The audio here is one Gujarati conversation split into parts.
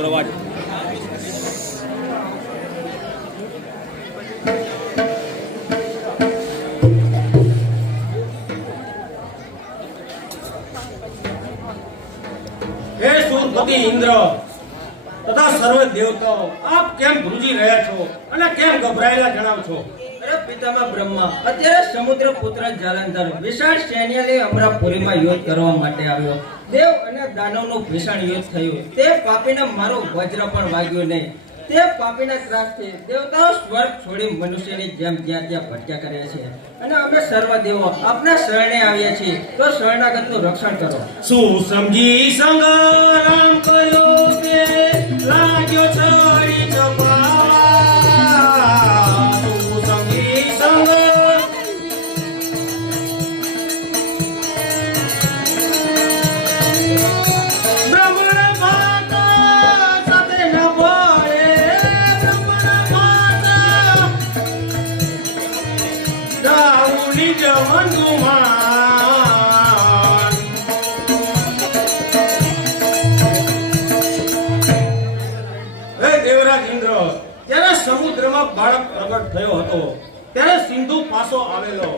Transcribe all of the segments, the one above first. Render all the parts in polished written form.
કરવા હે સુરપતિ ઇન્દ્ર તથા સર્વ દેવતાઓ, આપ કેમ ધ્રુજી રહ્યા છો અને કેમ ગભરાયેલા જણાવ છો? અરે પિતામહ બ્રહ્મા, અત્યારે સમુદ્ર પુત્ર જાલંધર વિશાળ સૈન્ય લઈ અમરાપુરીમાં યુદ્ધ કરવા માટે આવ્યો. દેવ અને દાનવનું ભીષણ યુદ્ધ થયું. તે પાપીને મારો વજ્ર પણ વાગ્યો નહીં. તે પાપીના ત્રાસથી દેવતાઓ સ્વર્ગ છોડી મનુષ્યની જેમ જ્યાં ત્યાં ભટક્યા કરે છે. અને અમે સર્વ દેવો આપના શરણે આવ્યા છીએ, તો શરણાગતનું રક્ષણ કરો. શું સમજી સંગ્રામ કર્યો કે લાગ્યો છડી ચપાવા? શું સમજી સંગ્રામ બ્રહ્મણ માતા સાથે ન પડે, બ્રહ્મણ માતા દાઉની જવન ગુમાન. હે દેવરાજ ઇન્દ્ર, ત્યારે સમુદ્રમાં બાળક પ્રગટ થયો હતો, ત્યારે સિંધુ પાસો આવેલો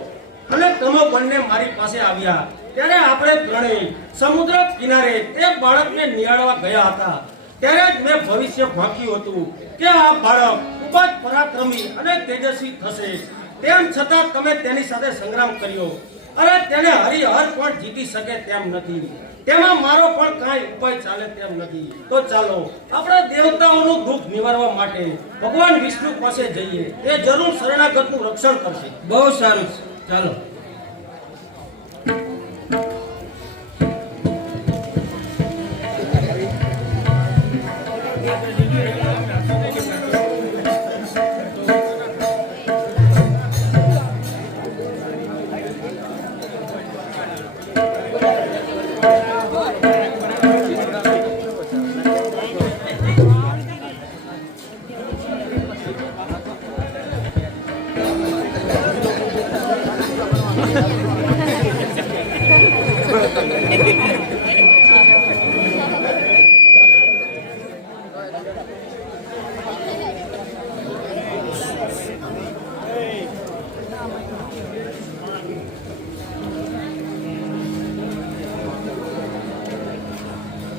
અને તમે બંને મારી પાસે આવ્યા. ત્યારે આપણે ત્રણેય સમુદ્ર કિનારે તે બાળકને નિહાળવા ગયા હતા. ત્યારે જ મેં ભવિષ્ય ભાંક્યું હતું કે આ બાળક ખૂબ જ પરાક્રમી અને તેજસ્વી થશે. તેમ છતાં તમે તેની સાથે સંગ્રામ કર્યો અને તેને હરિહર પણ જીતી શકે તેમ નથી. તેમાં મારો પણ કાંઈ ઉપાય ચાલે તેમ નથી. તો ચાલો આપણે દેવતાઓનું દુઃખ નિવારવા માટે ભગવાન વિષ્ણુ પાસે જઈએ. એ જરૂર શરણાગતનું રક્ષણ કરશે. બહુ સારું છે, ચાલો.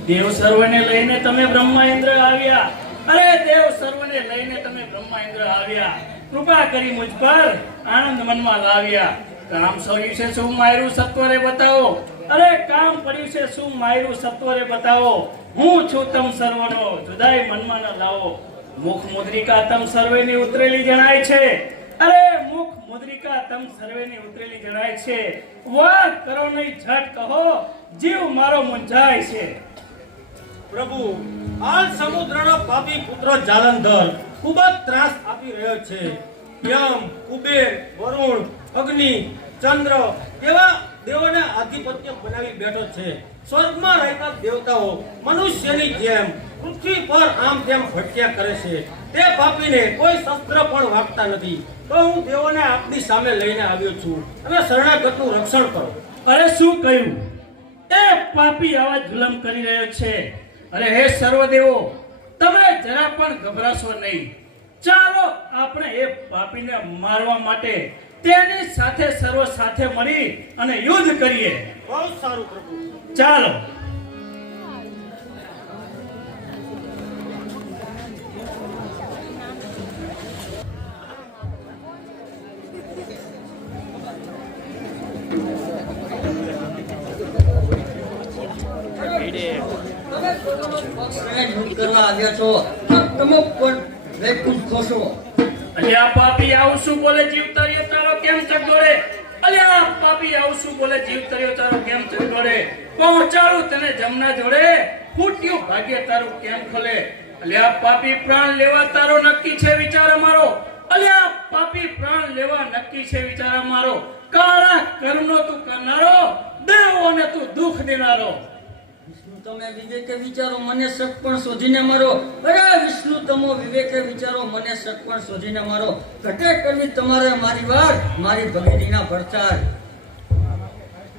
દેવ સર્વને લઈને તમે બ્રહ્મા ઇન્દ્ર આવ્યા. અરે દેવ સર્વને લઈને તમે બ્રહ્મા ઇન્દ્ર આવ્યા. કૃપા કરી મુજ પર આનંદ મનમાં લાવ્યા. કામ સર્યું છે શું માયરું સત્વરે બતાવો. અરે કામ પડ્યું છે શું માયરું સત્વરે બતાવો. હું છું તમ સર્વનો જુદાઈ મનમાં ન લાવો. મુખ મુદ્રિકા તમ સર્વેની ઉતરેલી જણાય છે. અરે મુખ મુદ્રિકા તમ સર્વેની ઉતરેલી જણાય છે. વાત કરો નહીં ઝટ કહો, જીવ મારો મૂંઝાય છે. પ્રભુ, હાલ સમુદ્રનો પાપી પુત્ર જાલંધર ખૂબ જ ત્રાસ આપી રહ્યો છે. યમ, કુબેર, વરુણ, અગ્નિ, ચંદ્ર એવા દેવોને આધિપત્ય બનાવી બેઠો છે. સ્વર્ગમાં રહેતા દેવતાઓ મનુષ્યની જેમ પૃથ્વી પર આમ તેમ ભટક્યા કરે છે. તે પાપીને કોઈ શસ્ત્ર પણ વાગતા નથી. તો હું દેવોને આપની સામે લઈને આવ્યો છું અને શરણાગતનું રક્ષણ કરો. અરે શું કહ્યું? એ પાપી આવા જુલમ કરી રહ્યો છે. અરે હે સર્વદેવો, તમે જરા પણ ગભરાશો નહીં. ચાલો આપણે એ પાપીને મારવા માટે તેની સાથે સર્વ સાથે મળી અને યુદ્ધ કરીએ. બહુ સારું પ્રભુ. ચાલો. કરવા આવ્યા છો, તમે પણ વૈકુંઠ ખોશો. અલ્યા પાપી આવું શું બોલે? જીવ તર્યો તારો કેમ ચકડોળે? અલ્યા પાપી આવું શું બોલે? જીવ તર્યો તારો કેમ ચકડોળે? પહોંચાડું તને જમના જોડે, ફૂટ્યું ભાગ્ય તારું કેમ ખોલે? અલ્યા પાપી પ્રાણ લેવા તારો નક્કી છે વિચાર અમારો. અલ્યા પાપી પ્રાણ લેવા નક્કી છે વિચાર અમારો. કાળા કર્મનો તું કરનારો, દેવોને તું દુઃખ દેનારો. વિષ્ણુ તમે વિવેકે વિચારો, મને શક પણ શોધીને મારો. અરે વિષ્ણુ તમો વિવેકે વિચારો, મને શક પણ શોધીને મારો. ઘટે કરવી તમારે મારી વાર, મારી ભગીરીના ભરચાર.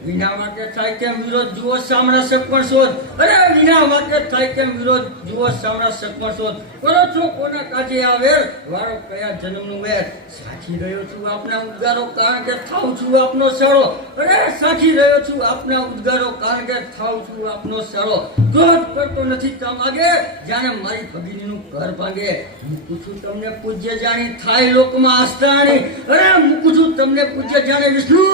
વિના વાકે થાય કેમ વિરોધ જુઓ સામણા સગપણ શોધ. અરે વિના વાકે થાય કેમ વિરોધ જુઓ સામણા સગપણ શોધ. કરો છો કોના કાજે આ વેર, વાળો કયા જન્મનું વેર. સાચી રહ્યો છું આપના ઉદ્ગારો કારણ કે થાઉં છું આપનો સળો. અરે સાચી રહ્યો છું આપના ઉદ્ગારો કારણ કે થાઉં છું આપનો સળો. ક્રોધ કરતો નથી કામ આગે, જાણે મારી ભગીનીનું ઘર ભાંગે. મૂકું છું તમને પૂજ્ય જાણી થાય લોકમાં હસ્તાણી. અરે મૂકું છું તમને પૂજ્ય જાણે વિષ્ણુ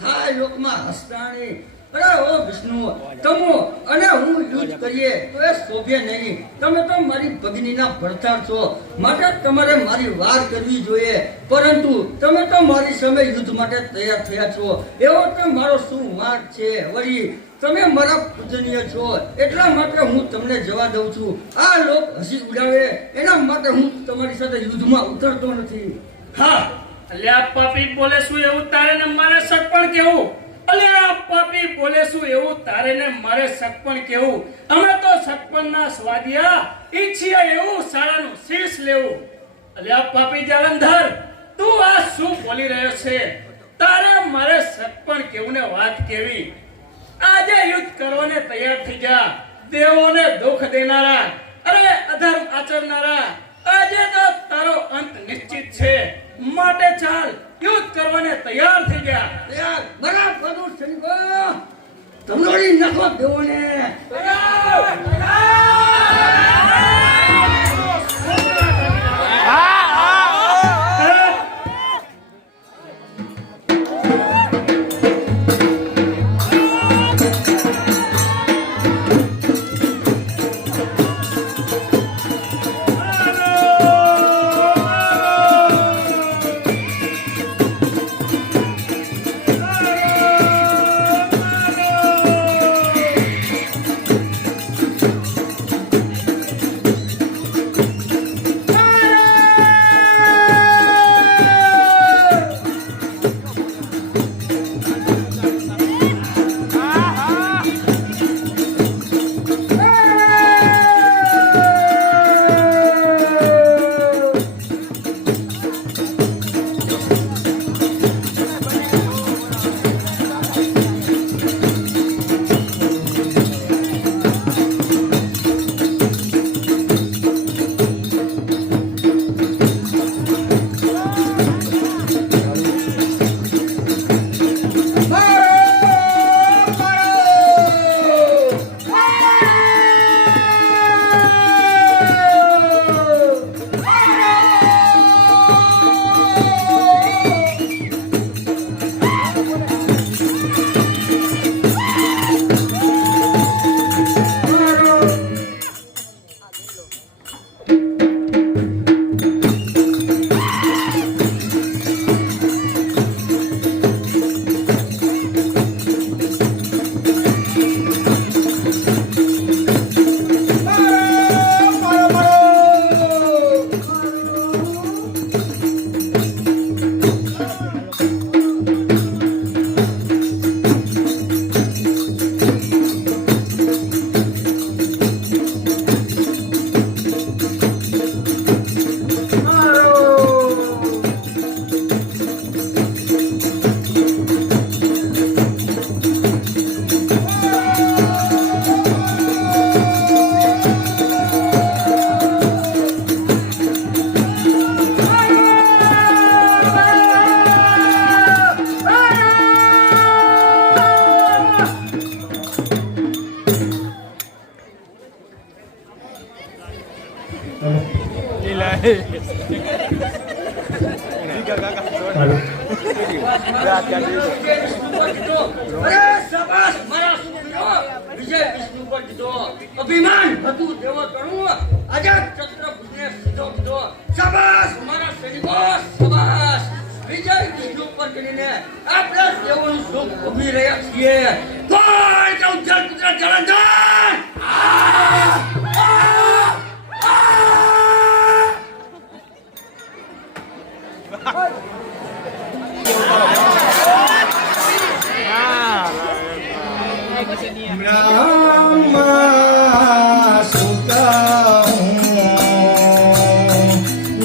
થાય લોકમાં હસ્તાણી. અરે ઓ વિષ્ણુ, તમો અને હું યુદ્ધ કરીએ તો એ શોભે નહીં. તમે તો મારી ભગીનીના ભડથાર છો, માટે તમારે મારી વાર કરવી જોઈએ. પરંતુ તમે તો મારી સામે યુદ્ધ માટે તૈયાર થયા છો. એવો તો મારો શું વાંક છે વળી? તમે મારા પૂજનીય છો એટલા માટે હું તમને જવા દઉં છું. આ લોક હસી ઉડાવે એના માટે હું તમારી સાથે યુદ્ધમાં ઉતરતો નથી. હા, અલ્યા પાપી બોલે શું એવું તારે ને મારે સગપણ કેવું? અલ્યા પાપી બોલે શું એવું તારે ને મારે સગપણ કેવું? અમે તો સગપણના સ્વાદિયા ઈચ્છીએ એવું શાળાનું શીશ લેવું. અલ્યા પાપી જાલંધર, તું આ શું બોલી રહ્યો છે? તારે મારે સગપણ કેવું ને વાત કેવી? આજે યુદ્ધ કરવાને તૈયાર થઈ જા. દેવોને દુઃખ દેનારા, અરે અધર્મ આચરનારા, આજે તો તારો અંત નિશ્ચિત છે. માટે ચાલ યુદ્ધ કરવાને તૈયાર થઈ જા. યાર બરાબર સૈનિકો, તમલોડી નાખો દેવોને. અભિમાન હતું દેવો તણું, આઝાદ છત્રપતિને સીધો કીધો. શાબાશ મારા સૈનિકો, શાબાશ. વિજય વિષ્ણુ પર કરીને આપણે દેવોનું સુખ ભોગવી રહ્યા છીએ. કોણ કે ઉજ્જવલ પુત્ર જલંધર? બ્રહ્મા સુત હું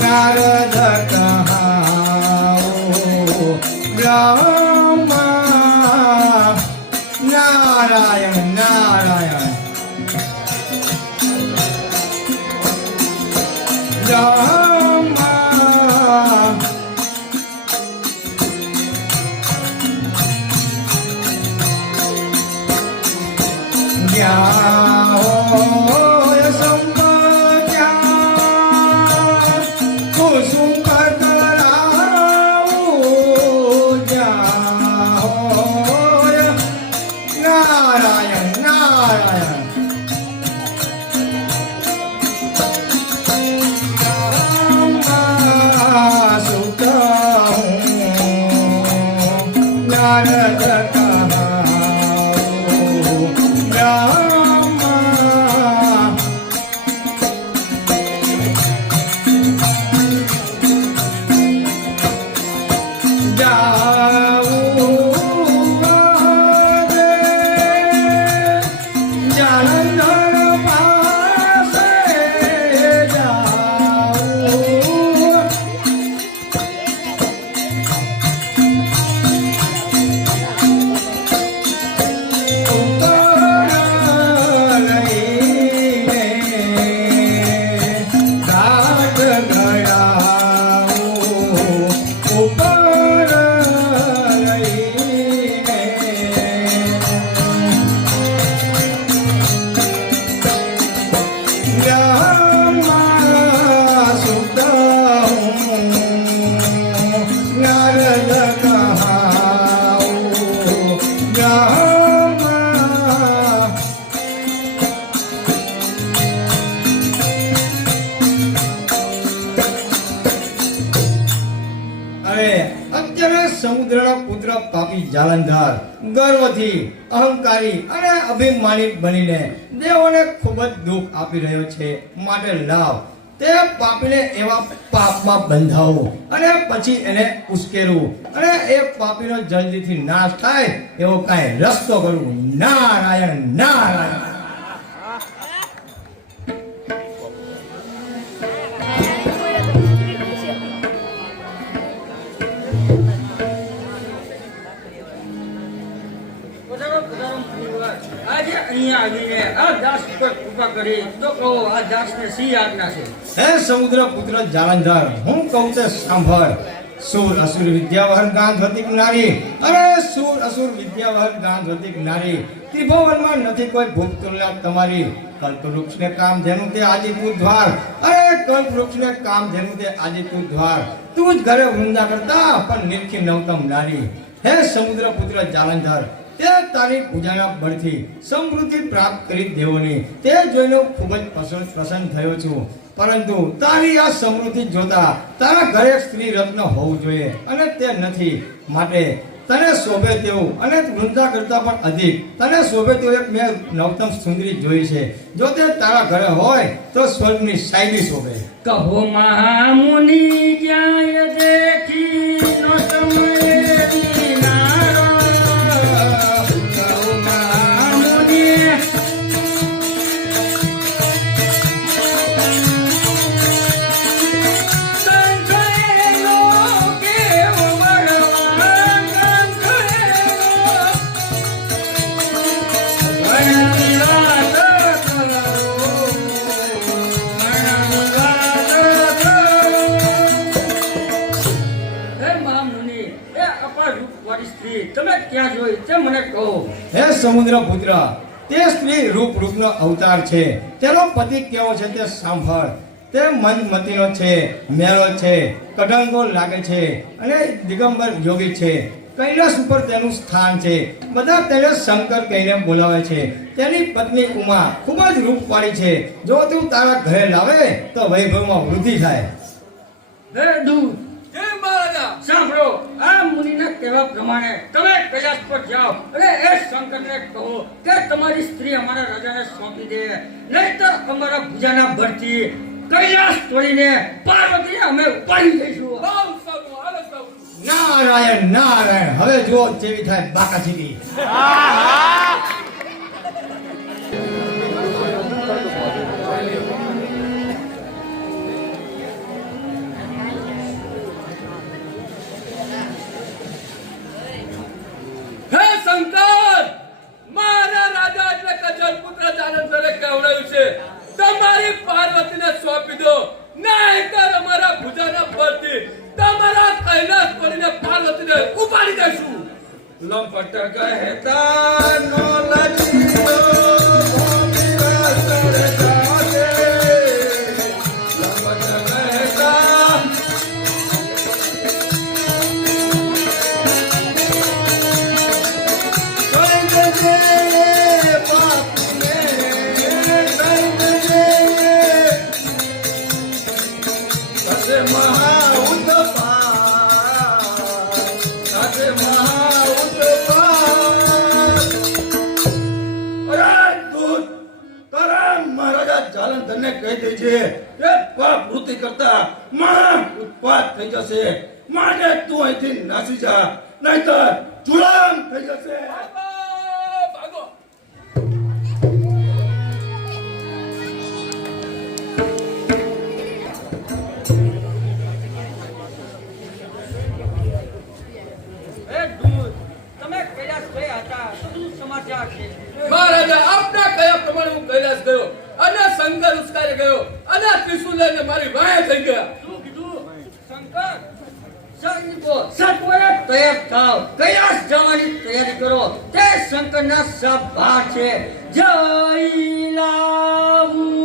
નારદ કહાઉ. બ્રહ્મા નારાયણ નારાયણ રામા જ્યાં હોય સંપત્યા કુસુમ કરાવું જ્યાં હોય નારાયણ નારાયણ રામા સુખ હું નારદ સમુદ્રના પુત્ર પાપી જાલંધર ગર્વથી અહંકારી અને અભિમાનિત બનીને દેવોને ખૂબ જ દુઃખ આપી રહ્યો છે. માટે લાવ તે પાપીને એવા પાપમાં બંધાવો અને પછી એને ઉશ્કેરવું અને એ પાપીનો જલ્દીથી નાશ થાય એવો કાંઈ રસ્તો કરવો. નારાયણ નારાયણ આજે અહીંયા આવીને આ દાસ ઉપર કૃપા કરી તો કહો આ દાસને શી આજ્ઞા છે? હે સમુદ્ર પુત્ર જાલંધર, હું કહું તે સાંભળ. સુર અસુર વિદ્યાવહન ગાંધવતિક નારી, અરે સુર અસુર વિદ્યાવહન ગાંધવતિક નારી, ત્રિભુવનમાં નથી કોઈ ભૂપ તુલના તમારી. કલ્પવૃક્ષને કામ ધેનું તે આજે તું દ્વાર, અરે કલ્પવૃક્ષને કામ ધેનું તે આજે તું દ્વાર. તું જ ઘરે વૃંદા કરતા પણ નિરખી નવતમ નારી. હે સમુદ્ર પુત્ર જાલંધર, તે તારી પૂજાના બળથી સમૃદ્ધિ પ્રાપ્ત કરી દેવોની તે જોઈને ખૂબ જ પ્રસન્ન થયો છું. પરંતુ તારી આ સમૃદ્ધિ જોતા તારા ઘરે સ્ત્રી રત્ન હોવું જોઈએ અને તે નથી. માટે તને શોભે તેવું અને વૃંદા કરતા પણ અધિક તને શોભે તેવું એક મેં નવતમ સુંદરી જોઈ છે. જો તે તારા ઘરે હોય તો સ્વર્ગની સાયલી શોભે. કહો મહામુનિ ક્યાંય દેખી નો સમયે નારો. કહો મહામુનિ તમે ક્યાં જોઈ તે મને કહો. હે સમુદ્ર પુત્ર, તે સ્ત્રી રૂપનો અવતાર છે. તેનો પતિ કેવો છે તે સાંભળ. તે મંદમતીનો છે, મેળો છે, કઢંગો લાગે છે અને દિગંબર યોગી છે. કૈલાસ ઉપર તેનું સ્થાન છે. બધા તેને શંકર કહીને બોલાવે છે. તેની પત્ની ઉમા ખૂબ જ રૂપવાળી છે. જો તું તારા ઘરે લાવે તો વૈભવમાં વૃદ્ધિ થાય. હે દૂત, હે મહારાજા, સાંભળો. આ મુનિના કહેવા પ્રમાણે તમે કૈલાસ પર જાઓ અને એ શંકરને કહો કે તમારી સ્ત્રી અમારા રાજાને સોંપી દે, નહીંતર અમારા ભુજાના બળથી કૈલાસ તોડીને પાર્વતીને અમે ઉપાડી લઈશું. નારાયણ નારાયણ. હવે જો જેવી થાય બાકાજીની. હે શંકર, મારા પુત્ર જાલંધરે કહેવડાવ્યું છે તમારી પાર્વતીને સોંપી દો નહીંતર અમારા ભુજાના પરથી તમારા કૈલાસ પડીને પાર્વતીને ઉપાડી દઈશું. લંપટ કહેતા નો લજ્યો ભૂમિ રસ્તર જાશે. લંપટ કહેતા જાલંધરને કહી દેજે એ પાપ વૃત્તિ કરતા મહા ઉત્પાત થઈ જશે. માટે તું અહીંથી નાસી જા નહીંતર જુલામ થઈ જશે. ભાગો. તમે કૈલાસ ગયા હતા તો શું સમાચાર છે? મહારાજા આપના કયા પ્રમાણે હું કૈલાસ ગયો અને શંકર ઉસ્કારે ગયો અને ત્રિશુલ લઈને મારી વાહે થઈ ગયા. શું કીધું? શંકર સંગીતો સત્વરે તૈયાર થાવ, કૈલાસ જવાની તૈયારી કરો. તે શંકરના સભા છે. જય લાવું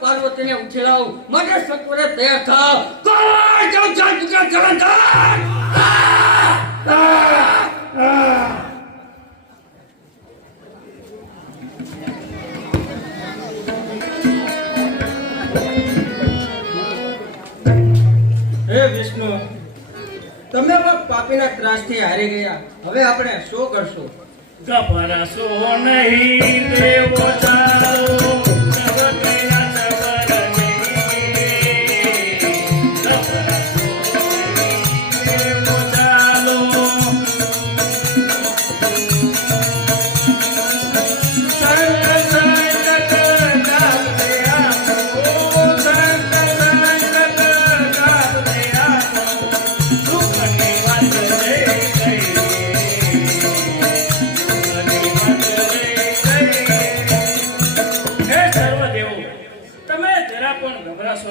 પાર્વતીને ઉછેલાવ માટે સત્વરે તૈયાર થાવ. કોઈ જાલંધર હે વિષ્ણુ, તમે પણ પાપીના ત્રાસથી હારી ગયા. હવે આપણે શું કરશું? ગભરાશો નહીં દેવો ચાલો જગતના સબર નહીં. ગભરાશો નહીં દેવો ચાલો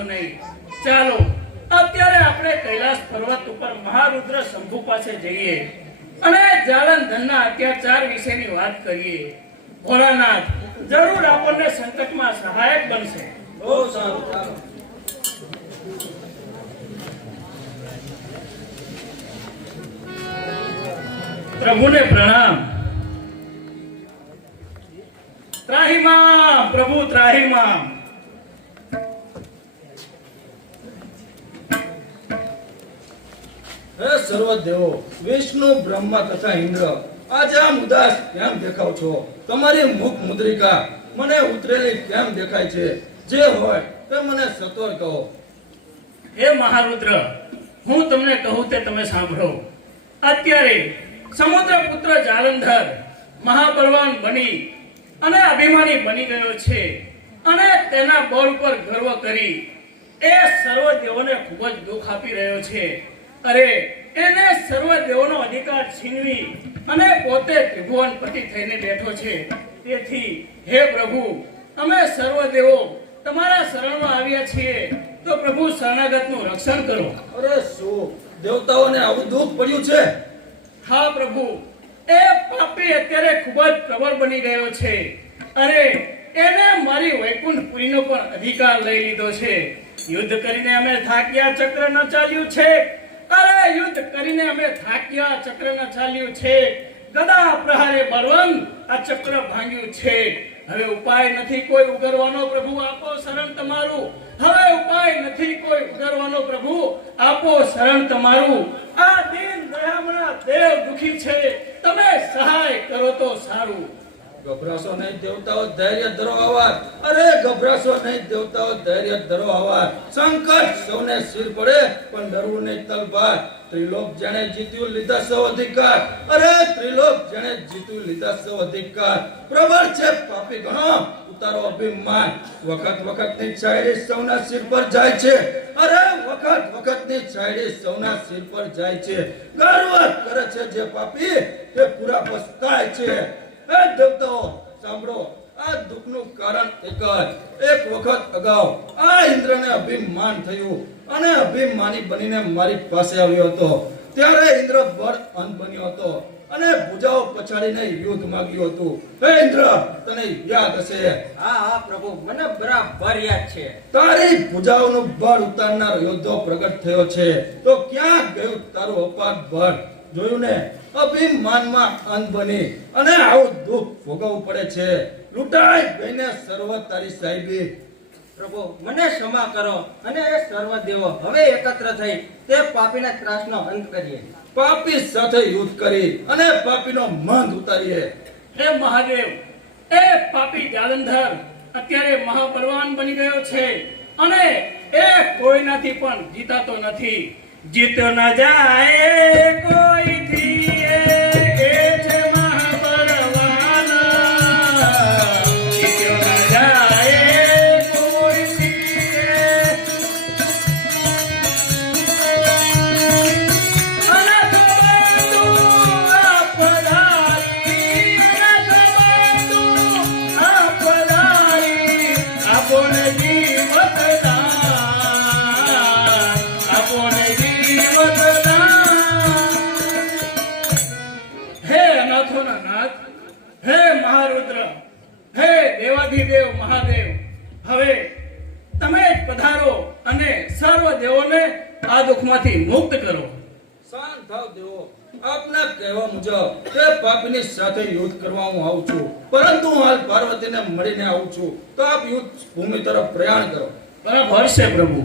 નહીં. ચાલો અત્યારે આપણે કૈલાસ પર્વત ઉપર મહારુદ્ર શંભુ પાસે જઈએ અને જાલંધરના અત્યાચાર વિશેની વાત કરીએ. ભોળાનાથ જરૂર આપણને સંકટમાં સહાયક બનશે. બહુ સારું. ચાલો. પ્રભુને પ્રણામ. ત્રાહિમામ પ્રભુ ત્રાહિમામ. હે સર્વ દેવો, વિષ્ણુ, બ્રહ્મા તથા ઇન્દ્ર, આજે આમ ઉદાસ કેમ દેખાવ છો? તમારી મુખ મુદ્રિકા મને ઉતરેલી કેમ દેખાય છે? જે હોય તે મને સત્વર કહો. હે મહારુદ્ર, હું તમને કહું તે તમે સાંભળો. અત્યારે સમુદ્ર પુત્ર જાલંધર મહાબળવાન બની અને અભિમાની બની ગયો છે અને તેના બળ પર ગર્વ કરી એ સર્વ દેવોને ખૂબ જ દુઃખ આપી રહ્યો છે. અરે એને સર્વ દેવોનો અધિકાર છીનવી અને પોતે ત્રિભુવન પતિ થઈને બેઠો છે. તેથી હે પ્રભુ, અમે સર્વ દેવો તમારા શરણમાં આવ્યા છીએ, તો પ્રભુ શરણાગતનું રક્ષણ કરો. અરે શું દેવતાઓને આવું દુઃખ પડ્યું છે? હા પ્રભુ, એ પાપી અત્યારે ખૂબ જ પ્રબળ બની ગયો છે. અરે એને મારી વૈકુંઠપુરીનો પણ અધિકાર લઈ લીધો છે. યુદ્ધ કરીને અમે થાક્યા, ચક્ર ન ચાલ્યું છે. અરે યુદ્ધ કરીને અમે થાક્યા, ચક્ર ન ચાલ્યું છે. ગદા પ્રહારે બળવંત આ ચક્ર ભાંગ્યું છે. હવે ઉપાય નથી કોઈ ઉગરવાનો, પ્રભુ આપો શરણ તમારું. હવે ઉપાય નથી કોઈ ઉગરવાનો, પ્રભુ આપો શરણ તમારું. આ દીન દયામણા દેવ દુખી છે, તમે સહાય કરો તો સારું. ગભરાશો નહીં દેવતાઓ, ધૈર્ય ધરો આવાર. અરે ગભરાશો નહીં દેવતાઓ, ધૈર્ય ધરો આવાર. સંકટ સૌને સિર પડે પણ ડરવું નહીં તલવાર. ત્રિલોક જેણે જીત્યું લીધા સૌ અધિકાર. અરે ત્રિલોક જેણે જીત્યું લીધા સૌ અધિકાર. પ્રબળ છે પાપી ગણો, ઉતારો અભિમાન. વખત વખતની છાયડી સૌના સિર પર જાય છે. અરે વખત વખતની છાયડી સૌના સિર પર જાય છે. ગર્વ કરે છે જે પાપી તે પૂરા પસ્તાય છે. હે દેવતાઓ સાંભળો, આ દુઃખનું કારણ એક જ. એક વખત અગાઉ આ ઇન્દ્રને અભિમાન થયું અને અભિમાની બનીને મારી પાસે આવ્યો હતો. ત્યારે ઇન્દ્ર બળ અંત બન્યો હતો અને ભુજાઓ પછાડીને યુદ્ધ માંગ્યું હતું. હે ઇન્દ્ર, તને યાદ હશે? હા હા પ્રભુ, મને બરાબર યાદ છે. તારી ભુજાઓનું બળ ઉતારનાર યોદ્ધો પ્રગટ થયો છે, તો ક્યાં ગયું તારું અપાર બળ? જોયું ને, અભિમાનમાં અંત બની અને આવું દુઃખ ભોગવવું પડે છે. લૂંટાઈ ગઈને સર્વ તારી સાહેબી. પ્રભુ મને ક્ષમા કરો અને એ સર્વ દેવો હવે એકત્ર થઈ તે પાપીના ત્રાસનો અંત કરીએ. પાપી સાથે યુદ્ધ કરી અને પાપીનો મંદ ઉતારીએ. હે મહાદેવ, એ પાપી જાલંધર અત્યારે મહાબળવાન બની ગયો છે અને એ કોઈનાથી પણ જીતાતો નથી. જીતો ન જાય કોઈથી, એ છે મહાબળવાન. જીતો ન જાય કોઈથી, અનાથ બંધુ આપદારી, અનાથ બંધુ આપદારી, આપોને જીવત દાન, આપોને જીવત દાન. હે અનાથોના નાથ, હે મહારુદ્ર, હે દેવાધિદેવ મહાદેવ, હવે તમે જ પધારો અને સર્વ દેવોને આ દુઃખમાંથી મુક્ત કરો. શાંત થાવ દેવો. આપના કહેવા મુજબ તે પાપીની સાથે યુદ્ધ કરવા હું આવું છું, પરંતુ હું હાલ પાર્વતીને મળીને આવું છું. તો આપ યુદ્ધ ભૂમિ તરફ પ્રયાણ કરો. બરાબર છે પ્રભુ.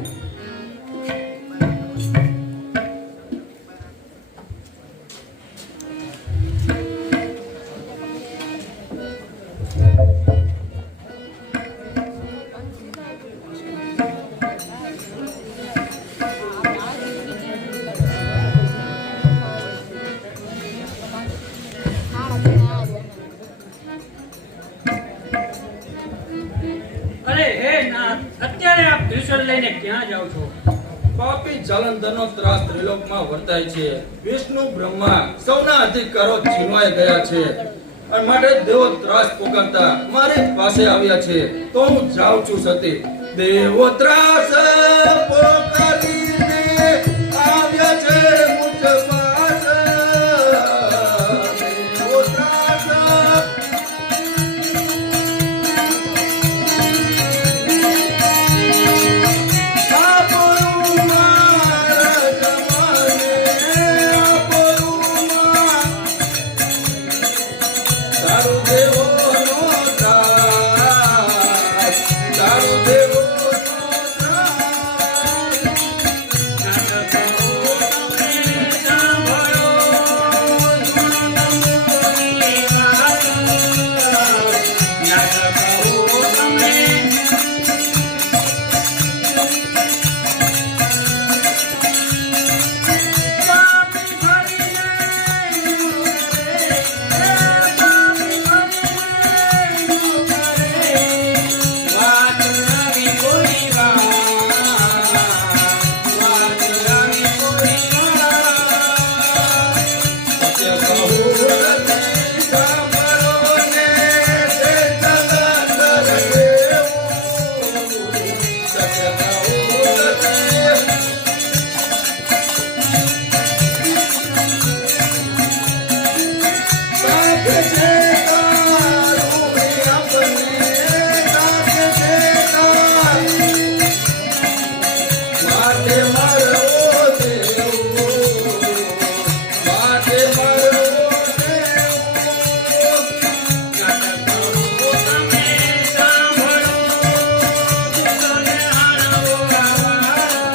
અરે હે નાથ, અત્યારે આપ ત્રિશૂળ લઈને ક્યાં જાઓ છો? પાપી જાલંધરનો ત્રાસ ત્રિલોકમાં વર્તાય છે. વિષ્ણુ, બ્રહ્મા સૌના અધિકારો છીનવાઈ ગયા છે અને માટે દેવો ત્રાસ પોકારતા મારી પાસે આવ્યા છે. તો હું જાઉં છું સતી. દેવો ત્રાસ પોકારીને આવ્યા છે મુજ પાસ. દેવો ત્રાસ આપણું મારા જમાને, આપણું માં તારું દેવોનો ત્રાસ, તારું દેવોનો ત્રાસ. માટે મારવો દેવો, માટે મારવો દેવો. તમે સાંભળો દુઃખને હાણવો નાટક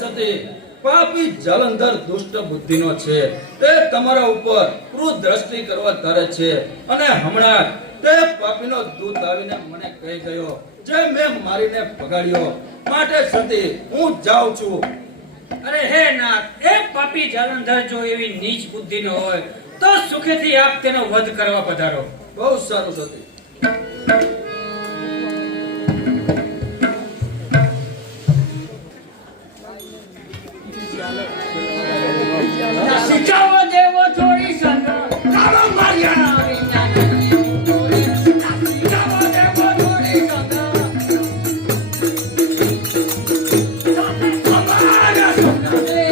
તમે પાપી જલંધર દુષ્ટ બુદ્ધિનો છે. તે તમારા ઉપર ક્રૂર દ્રષ્ટિ કરવા ધરે છે અને હમણાં તે પાપીનો દૂત આવીને મને કહી ગયો, જે મેં મારીને ભગાડ્યો. માટે સતી હું જાઉં છું. અરે હે નાથ, એ પાપી જાલંધર જો એવી નીચ બુદ્ધિનો હોય તો સુખેથી આપ તેનો વધ કરવા પધારો. બહુ સારું સતી. સિચાવો દેવો થોડી સંગ કાળો માર્યા સિચાવો દેવો થોડી સંગ અમારા સોનાને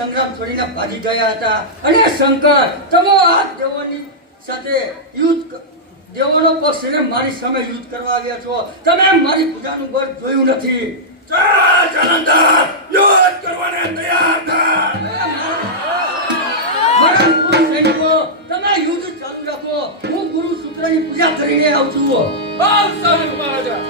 સંગ્રામ છોડીને ભાગી ગયા હતા. અને શંકર તમો આ દેવોની સાથે યુદ્ધ દેવોનો પક્ષ લઈને મારી સામે યુદ્ધ કરવા આવ્યા છો. તમે મારી પૂજાનું બળ જોયું નથી. ચાલ જલંધર, યુદ્ધ કરવાને તૈયાર થા. મારા ગુરુ સૈનિકો, તમે યુદ્ધ ચાલુ રાખો. હું ગુરુ શુક્રની પૂજા કરીને આવું છું. બહુ સારું મહારાજા.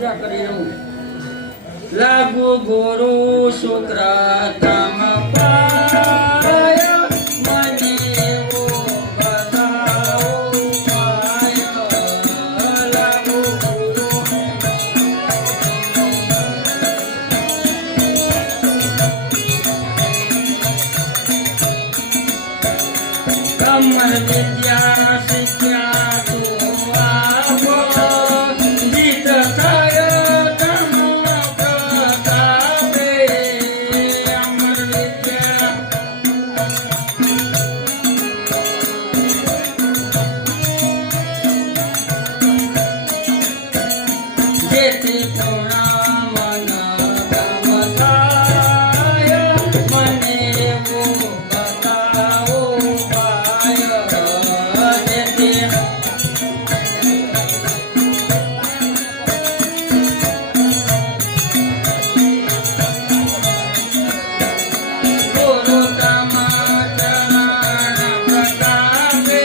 વજ્રા કરી રહું લાગુ ગુરુ શુક્ર તમ પાય મને એવો બતાવો પાય લાગુ ગુરુ કમર વિદ્યા શિક્ષા તું આપો જીત થાય તમ પ્રતાપે અમર વિદ્યા જેથી પૂર્ણ મન ગમ થાય મને એવું બતાવો પાય જેથી ગુરુ તમા ચરણ પ્રતાપે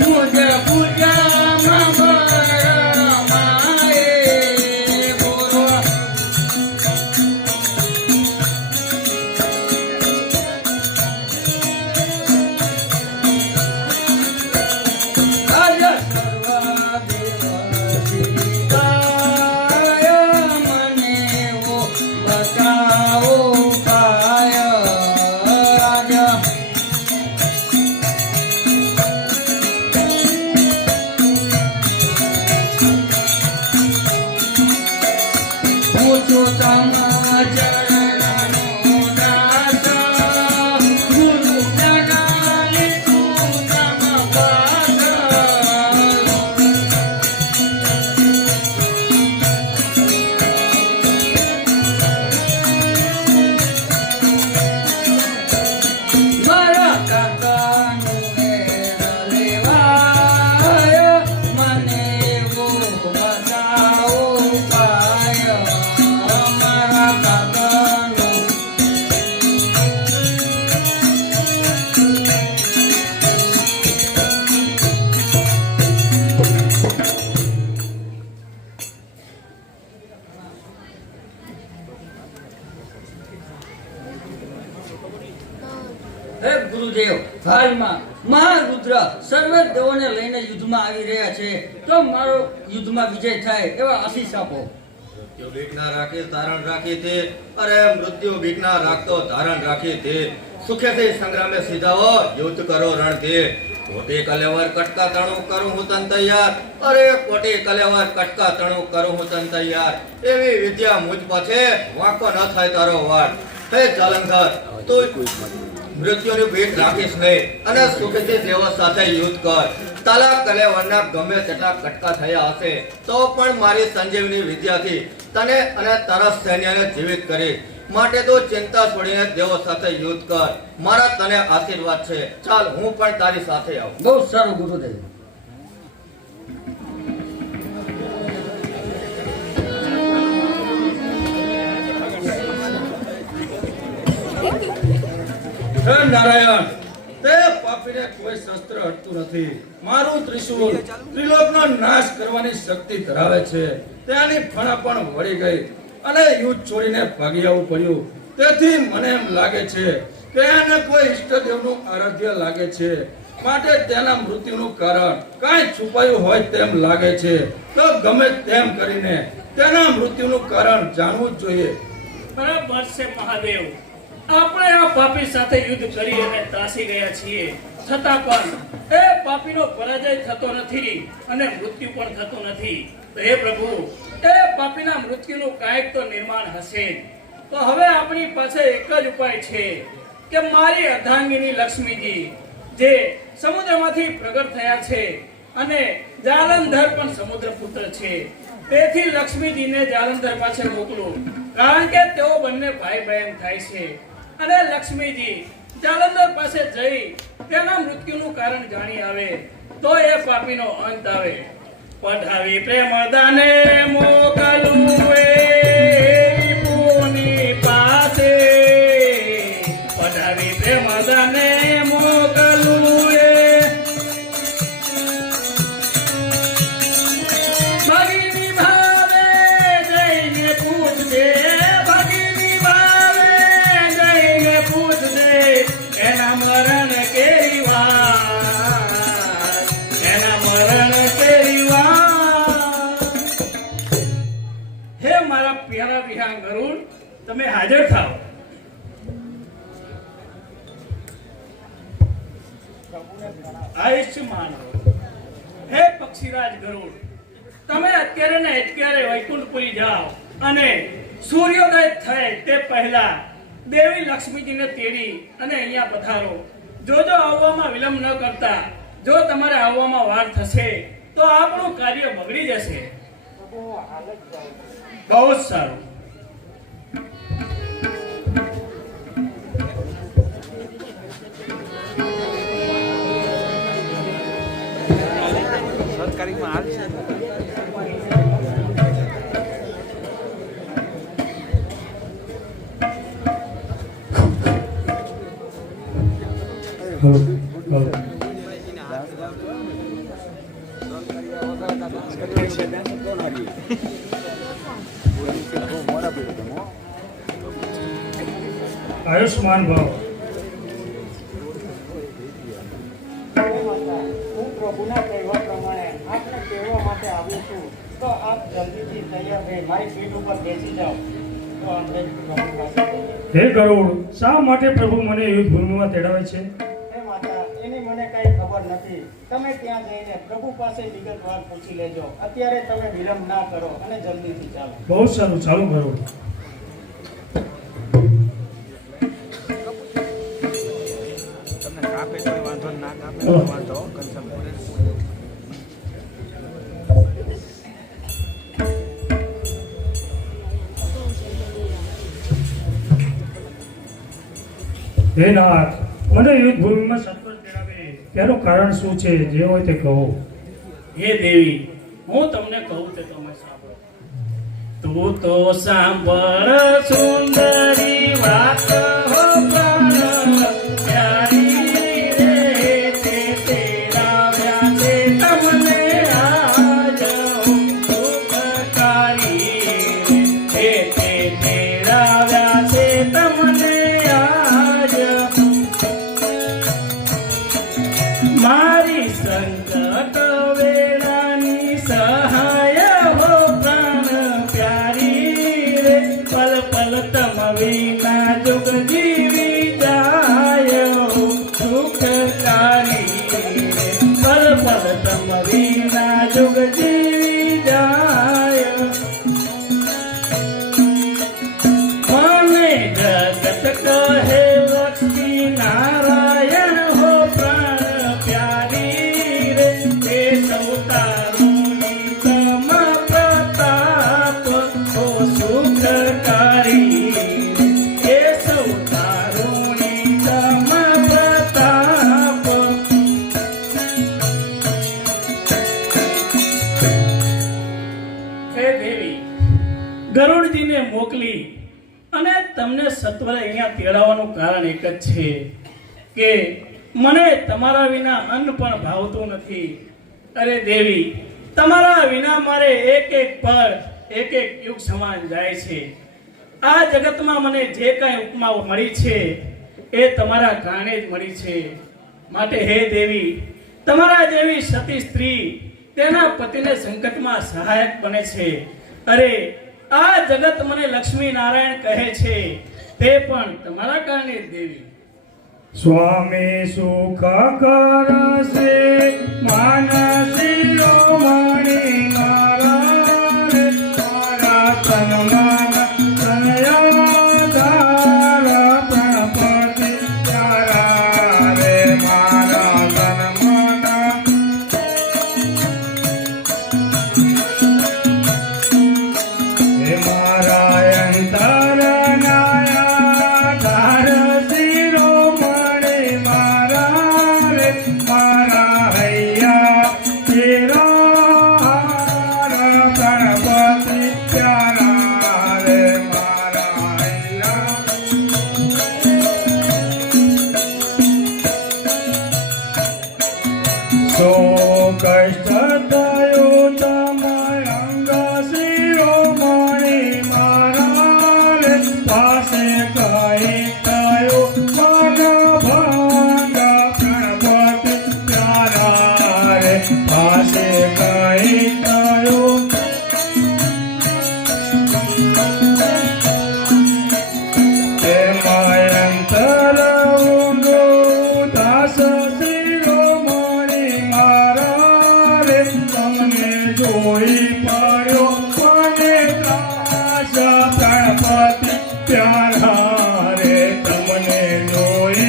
મુજ પૂજામાં બરમાએ ગુરુ અજ સર્વ દેવ શિવાય મને એવો બતાવો પાય આજ પૂછું તમ ચરણનો દાસ ગુરુ જનાલી તું તમ પાસ મારા કાકાનું વેર લેવાય મને એવો બતાવો પાય મારા કાકાનું હે ગુરુદેવ હાલમાં મહારુદ્ર સર્વ દેવોને લઈને યુદ્ધમાં આવી રહ્યા છે તો મારો યુદ્ધમાં વિજય થાય એવા આશીષ આપો મૃત્યુ વિઘ્ન રાખે ધારણ રાખી તે અરે મૃત્યુ વિઘ્ન રાખતો ધારણ રાખી તે સુખેથી સંગ્રામે સીધાઓ યુદ્ધ કરો રણ દે કોટી કલેવર કટકા તણું કરું હું તન તૈયાર અરે કોટી કલેવર કટકા તણું કરું હું તન તૈયાર એવી વિદ્યા મુજ પછે વાંકો ન થાય તારો વાર હે જાલંધર તું મૃત્યુની ભીખ રાખીશ નહીં અને સુખેથી દેવો સાથે યુદ્ધ કર તાલા કલેવરના ગમે તેટલા કટકા થયા હશે તો પણ મારી સંજીવની વિદ્યાથી તને અને તારા સૈન્યને જીવિત કરી માટે તો ચિંતા છોડીને દેવો સાથે યુદ્ધ કર મારા તને આશીર્વાદ છે ચાલ હું પણ તારી સાથે આવું બહુ સારું ગુરુદેવ હે નારાયણ તે પાપીને કોઈ શસ્ત્ર અડતું નથી મારું ત્રિશૂળ ત્રિલોકનો નાશ કરવાની શક્તિ ધરાવે છે તેની ફણા પણ વળી ગઈ અને યુદ્ધ છોડીને ભાગી આવવું પડ્યું તેથી મને એમ લાગે છે કે એને કોઈ ઈષ્ટદેવનું આરાધ્ય લાગે છે માટે તેના મૃત્યુનું કારણ કાંઈ છુપાયું હોય તેમ લાગે છે તો ગમે તેમ કરીને તેના મૃત્યુનું કારણ જાણવું જ જોઈએ બરાબર છે મહાદેવ આપણે આ પાપી સાથે યુદ્ધ કરી અને ત્રાસી ગયા છીએ છતાં પણ એ પાપીનો પરાજય થતો નથી અને મૃત્યુ પણ થતું નથી તો હે પ્રભુ એ પાપીના મૃત્યુનું કાંઈક તો નિર્માણ હશે તો હવે આપણી પાસે એક જ ઉપાય છે કે મારી અર્ધાંગીની લક્ષ્મીજી જે સમુદ્રમાંથી પ્રગટ થયા છે અને જાલંધર પણ સમુદ્ર પુત્ર છે તેથી લક્ષ્મીજીને જાલંધર પાસે મોકલો કારણ કે તેઓ બંને ભાઈ બહેન થાય છે અને લક્ષ્મીજી જાલંધર પાસે જઈ તેના મૃત્યુનું કારણ જાણી આવે તો એ પાપીનો અંત આવે પઢાવી પ્રેમ દાને મોકલું એ પુની પાસે પઢાવી પ્રેમ દાને મોકલું એ ભગીની ભાવે ગરુડ, તમે હાજર થાઓ. આયુષ્યમાન ભવ. હે પક્ષીરાજ ગરુડ, તમે અત્યારે ને અત્યારે વૈકુંઠપુરી જાઓ અને સૂર્યોદય થાય તે પહેલા દેવી લક્ષ્મીજીને તેડી અને અહીંયા પધારો. જો આવવામાં વિલંબ ન કરતા, જો તમારે આવવામાં વાર થશે તો આપણું કાર્ય બગડી જશે. બહુ જ સારું. આયુષ્માન ભવ. હું પ્રભુના કહેવા પ્રમાણે આપને કહેવા માટે આવ્યો છું તો આપ જલ્દીથી તૈયાર રહી મારી પીઠ ઉપર બેસી જાઓ તો આપણે પ્રભુ પાસે જઈએ. હે ગરુડ, શા માટે પ્રભુ મને યુદ્ધ ભૂમિમાં તેડાવે છે? હે માતા, એની મને કઈ ખબર નથી. તમે ત્યાં જઈને પ્રભુ પાસે વિગતવાર પૂછી લેજો. અત્યારે તમે વિલંબ ના કરો અને જલ્દીથી ચાલો. બહુ સારું, ચાલો ગરુડ. હે નાથ, મને યુદ્ધ ભૂમિમાં સત્વર તેડાવે તેનું કારણ શું છે? જે હોય તે કહો. હે દેવી, હું તમને કહું તે તમે સાંભળો. તું તો સાંભળ સુંદરી વાત હો પ્રાણ પ્યારી રે, તે તેડાવ્યા છે તમને આજ સુખકારી રે, તે તેડાવ્યા છે તમને આજ મારી સંકટ વેળાની સહાય હો પ્રાણ પ્યારી રે, પલ પલ તમ વિના જુગ જીવી જાય હો સુખકારી રે, પલ પલ તમ વિના જુગ જીવી જાય. મને જગત કહે લક્ષ્મી નારાયણ હો પ્રાણ પ્યારી રે, તે સૌ તારુની તમ પ્રતાપ હો સુખકારી રે, તે સૌ તારુની તમ પ્રતાપ. હે દેવી, ગરુડજીને મોકલી અને તમને સત્વરે અહીંયા તેડાવવાનું કારણ એક જ છે કે મને તમારા વિના અન્ન પણ ભાવતું નથી. અરે દેવી, તમારા વિના મારે એક એક પળ એક એક યુગ સમાન જાય છે. આ જગતમાં મને જે કાંઈ ઉપમા મળી છે એ તમારા કારણે જ મળી છે. માટે હે દેવી, તમારા જેવી સતી સ્ત્રી તેના પતિને સંકટમાં સહાયક બને છે. અરે આ જગત મને લક્ષ્મી નારાયણ કહે છે તે પણ તમારા કારણે જ દેવી. સ્વામી સુખ કરશે માનસીઓ મણી મારા રે, મારા તન મન તનયાધાર પ્રણપતિ પ્યારા રે, મારા તન મન. હે મારા અંતર નાયા ધાર શિરો મણે મારા રે, મારા હૈયા તેરો જોઈ પડ્યો મને ત્રાસ ગણપતિ પ્યારા રે તમને જોઈ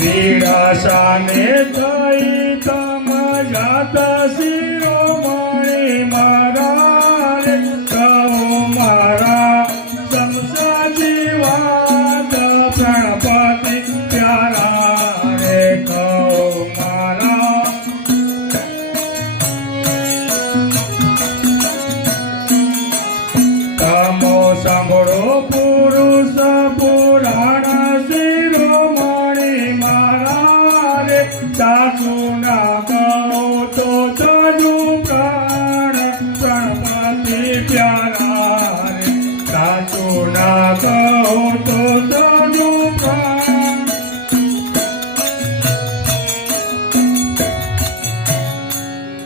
પીડાશાને થઈ તમ જાતા શિરોમણી મારા રે કહું મારા સમસા જીવાત ગણપતિ પ્યારા રે કહું મારા તમો સાંભળો પુરુષ પુરાણ શિરોમણી મારા રે સાસુ ના કહો તો તજુ પ્રાણ ગણપતિ પ્યારા રે સાસુ ના કહો તો તજુ પ્રાણ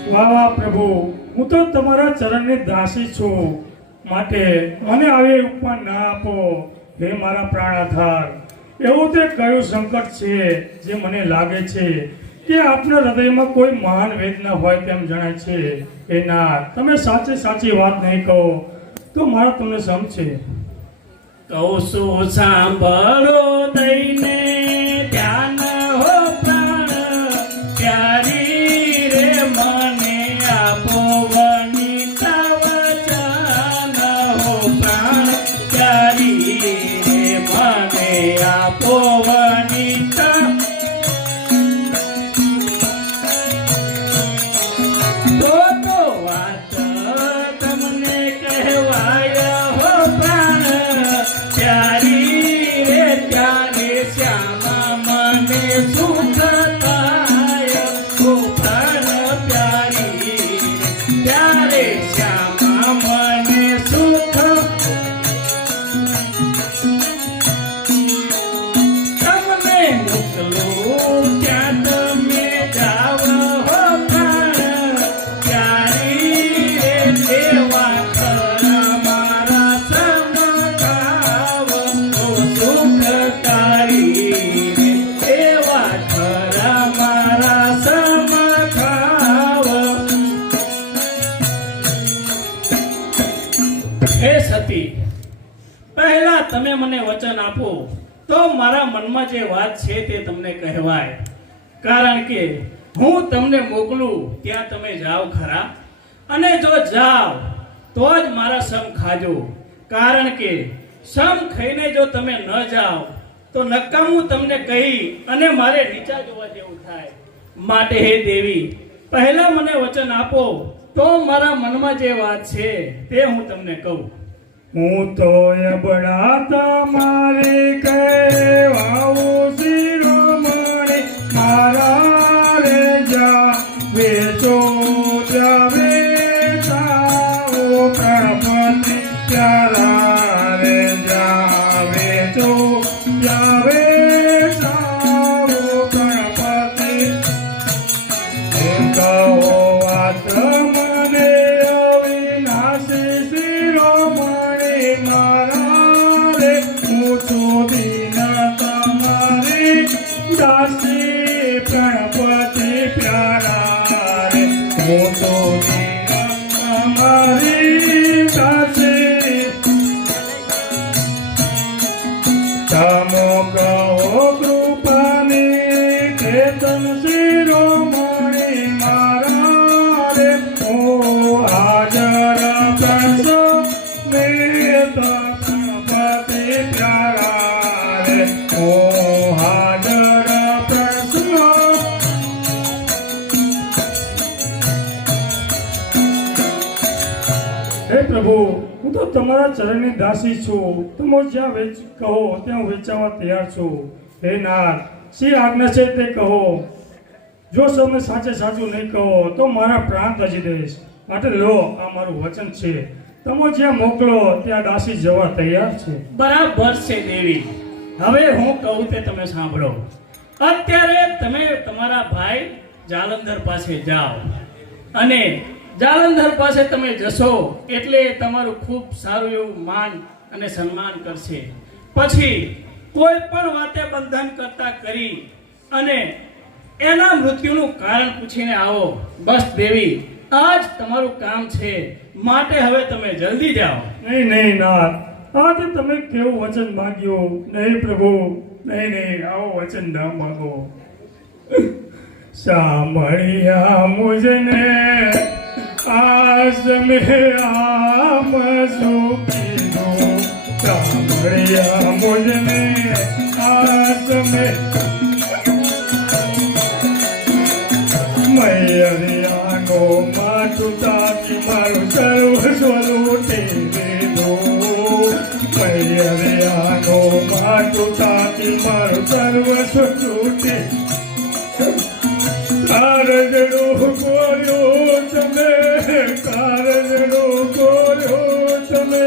વાહ વાહ પ્રભુ હું તો તમારા ચરણની દાસી છું માટે મને આવી ઉપમાન ના આપો હે મારા પ્રાણાધાર એવું તે કયું સંકટ છે જે મને લાગે છે કે આપના હૃદયમાં કોઈ મહાન વેદના હોય તેમ જણાય છે એ ના તમે સાચી વાત નહીં કહો તો મારા તમને સમજે કહું છું સાંભળો દઈને ધ્યાન હો પ્રાણ પ્યારી રે મને આપો વનિતા વચન હો પ્રાણ પ્યારી રે મને આપો વનિતા તો વાત તમને કહેવાય હો પ્રાણ પ્યારી રે ત્યારે શ્યામા મને સુખ થાય હો પ્રાણ પ્યારી ત્યારે શ્યામા મને સુખ તમને મોકલો ત્યાં તમે જાવ હો પ્રાણ પ્યારી રે દેવા ખરા મારા સમકાવ હો સુખકારી રે દેવા ખરા મારા સમકાવ હે સતી પહેલા તમે મને વચન આપો તો મારા મનમાં જે વાત છે તે તમને કહેવાય કારણ કે હું તમને મોકલું ત્યાં તમે જાઓ ખરા અને જો જાઓ તો જ મારા સમ ખાજો કારણ કે સમ ખાઈને જો તમે ન જાઓ તો નકામું તમને કહી અને મારે નીચા જોવા જેવું થાય માટે હે દેવી પહેલા મને વચન આપો તો મારા મનમાં જે વાત છે તે હું તમને કહું હું તો અબડા તમારે કહેવાઓ શિરોમણી મારા રે જા વેચો જાવે સાઓ ગણપતિ પ્યારા રે જા વેચો જાવે સાઓ ગણપતિ કહો વાત મને અવિનાશી શિરોમણી મારા રે હું છું દીન તમારી દાસી ગણપતિ પ્યારા રે હું તો દીન તમારી દાસી તમો કહો કૃપાની કેતન શિરોમણી મારા રે ઓ હાજર પ્રસો ગણપતિ પ્યારા રે ઓ હાજર પ્રસો હે પ્રભુ હું તો તમારા ચરણની દાસી છું તમે જ્યાં કહો ત્યાં વેચાવા તૈયાર છું હે નાથ શી આજ્ઞા છે તે કહો જો તમે સાચું નહીં કહો તો મારા પ્રાણ ત્યજી દઈશ માટે લો આ મારું વચન છે તમે જ્યાં મોકલો ત્યાં દાસી જવા તૈયાર છે બરાબર છે દેવી હવે હું કહું તે તમે સાંભળો અત્યારે તમે તમારા ભાઈ જાલંધર પાસે જાઓ અને જાલંધર પાસે તમે જશો એટલે તમારું ખૂબ સારું એવું માન અને સન્માન કરશે પછી કોઈ પણ વાતે બંધન કરતા કરી અને એના મૃત્યુનું કારણ પૂછીને આવો. બસ દેવી, આજ તમારું કામ છે, માટે હવે તમે જલ્દી જાઓ. નહીં નહીં નાથ, આજે તમે કેવું વચન માંગ્યું? નહીં પ્રભુ, નહીં, આવો વચન ના માંગો. સાંભળ્યા મુજને આજ મેં આમ સુખીનું, સાંભળ્યા મુજને આજ મેં મૈયાનો માથું તાકી મારું સર્વસ્વ લૂટી લીધું. મૈયાનો માથું તાકી મારું સર્વસ્વ લૂટી. કારજડો કોર્યો તમે, કારજડો કોર્યો તમે,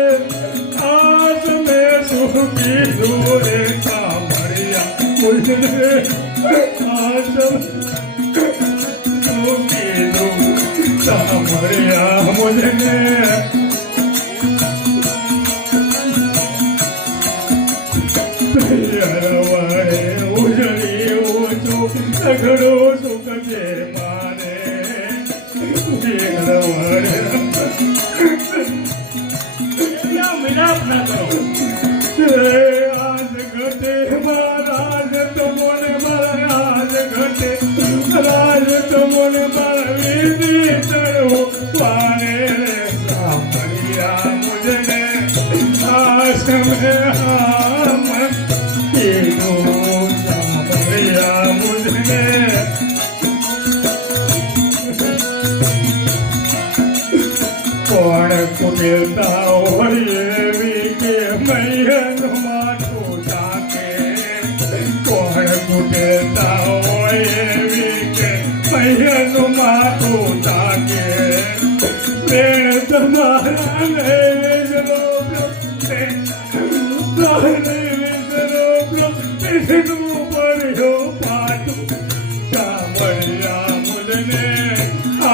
આ તમે સુખી દોરે. સાંભળ્યા મુજને આ સાંભળ્યા મુજને વડે ઉજળી ઓછો સઘળો સુખ છે મારે. મિલાપ ના કરો. આજ ઘટે મહારાજ તમોને મહારાજ ઘટે રાજ તમોને મારા વિધિ ચડો પાને. સાંભળ્યા મુજને આ સમય આમ કીધું. સાંભળ્યા મુજને કોણ કુટેલતા હોય એવી કે મૈયાનું માથું તાકે. કોણ કુટેલતા હોય એવી કે મૈયાનું માથું તાકે. બેન તમારા નૈવેદ્યનો પીઠનું પડ્યો પાટું. સાંભળ્યા મુજને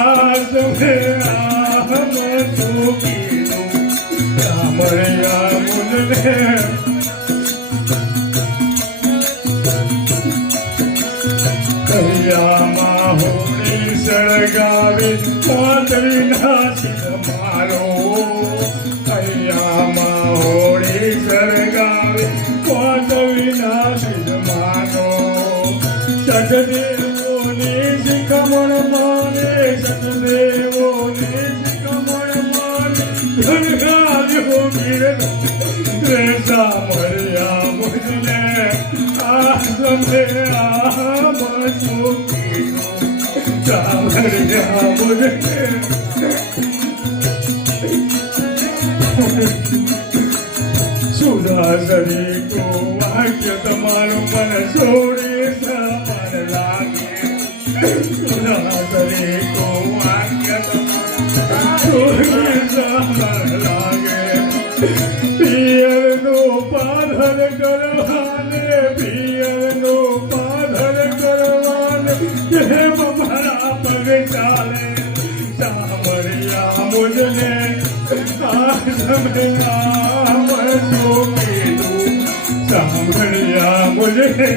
આ તમે સાંભળ્યા મુજને કૈયામાં હોળી સળગાવી મોત વિનાશી મારો. કૈયામાં હોળી સળગાવી મોત વિનાશી મારો. સદદેવોની શિખમણ માને, સદદેવોની શિખમણ માને. ઘનઘાલ્યો ગીરનો રે. સાંભળ્યા મુજને આ સમય આમ સુખીનું. સાંભળ્યા મુજને સુધાસરી કો વાક્ય તમારું મન છોડી સમર લાગે. સુધાસરી કો વાક્ય તમારું છોડી સમર લાગે. પિયરનો પાધર કરવાને, પિયરનો પાધર કરવાને કેમ મારા પગ ચાલે. સાંભળ્યા મુજને આ સમય આમ સુખીનું. સાંભળ્યા મુજને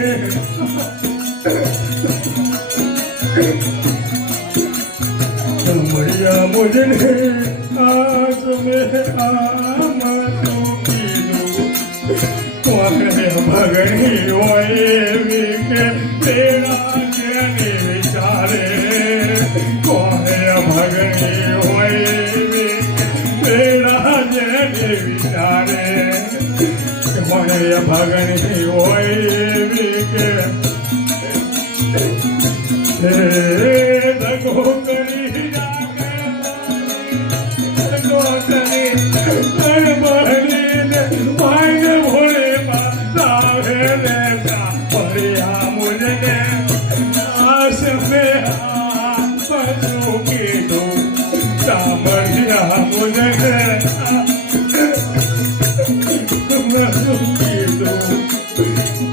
સાંભળ્યા મુજને આ સમય આમ સુખીનું. કોને ભગણી હોય એવી કે તેરા જેને વિચારે. કોને ભગણી હોય એવી તેરા જેને વિચારે. મને ભગણી હોય એવી કે દગો કરી નાખે. દગો કરી બહેરીને માયને ભોળે માતાવે રે. સાંભળ્યા મુજને આ સમય આમ સુખીનું. સાંભળ્યા મુજને